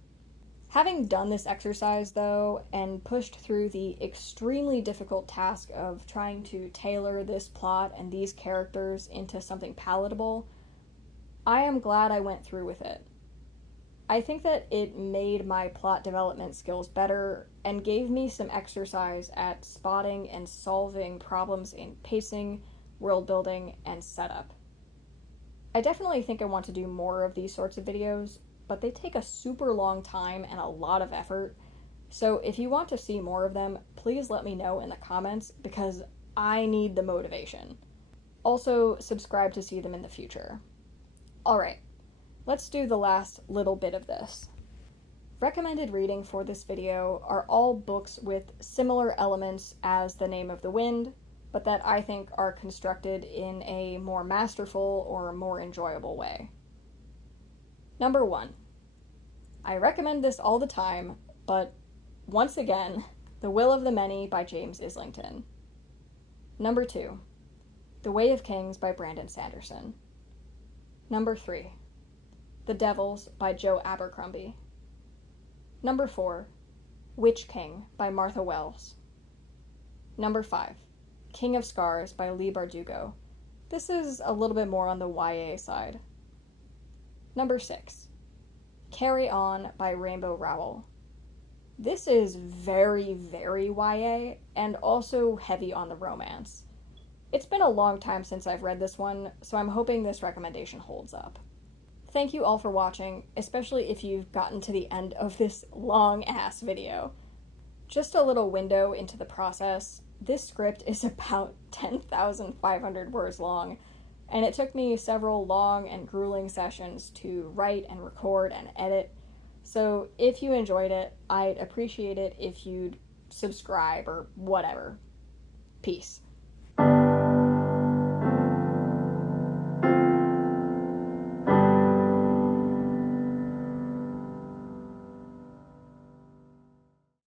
Having done this exercise, though, and pushed through the extremely difficult task of trying to tailor this plot and these characters into something palatable, I am glad I went through with it. I think that it made my plot development skills better and gave me some exercise at spotting and solving problems in pacing, world building, and setup. I definitely think I want to do more of these sorts of videos, but they take a super long time and a lot of effort, so if you want to see more of them, please let me know in the comments, because I need the motivation. Also, subscribe to see them in the future. Alright, let's do the last little bit of this. Recommended reading for this video are all books with similar elements as The Name of the Wind, but that I think are constructed in a more masterful or more enjoyable way. Number 1. I recommend this all the time, but once again, The Will of the Many by James Islington. Number 2. The Way of Kings by Brandon Sanderson. Number 3. The Devils by Joe Abercrombie. Number 4. Witch King by Martha Wells. Number 5. King of Scars by Leigh Bardugo. This is a little bit more on the YA side. Number 6. Carry On by Rainbow Rowell. This is very, very YA, and also heavy on the romance. It's been a long time since I've read this one, so I'm hoping this recommendation holds up. Thank you all for watching, especially if you've gotten to the end of this long-ass video. Just a little window into the process. This script is about 10,500 words long, and it took me several long and grueling sessions to write and record and edit, so if you enjoyed it, I'd appreciate it if you'd subscribe or whatever. Peace.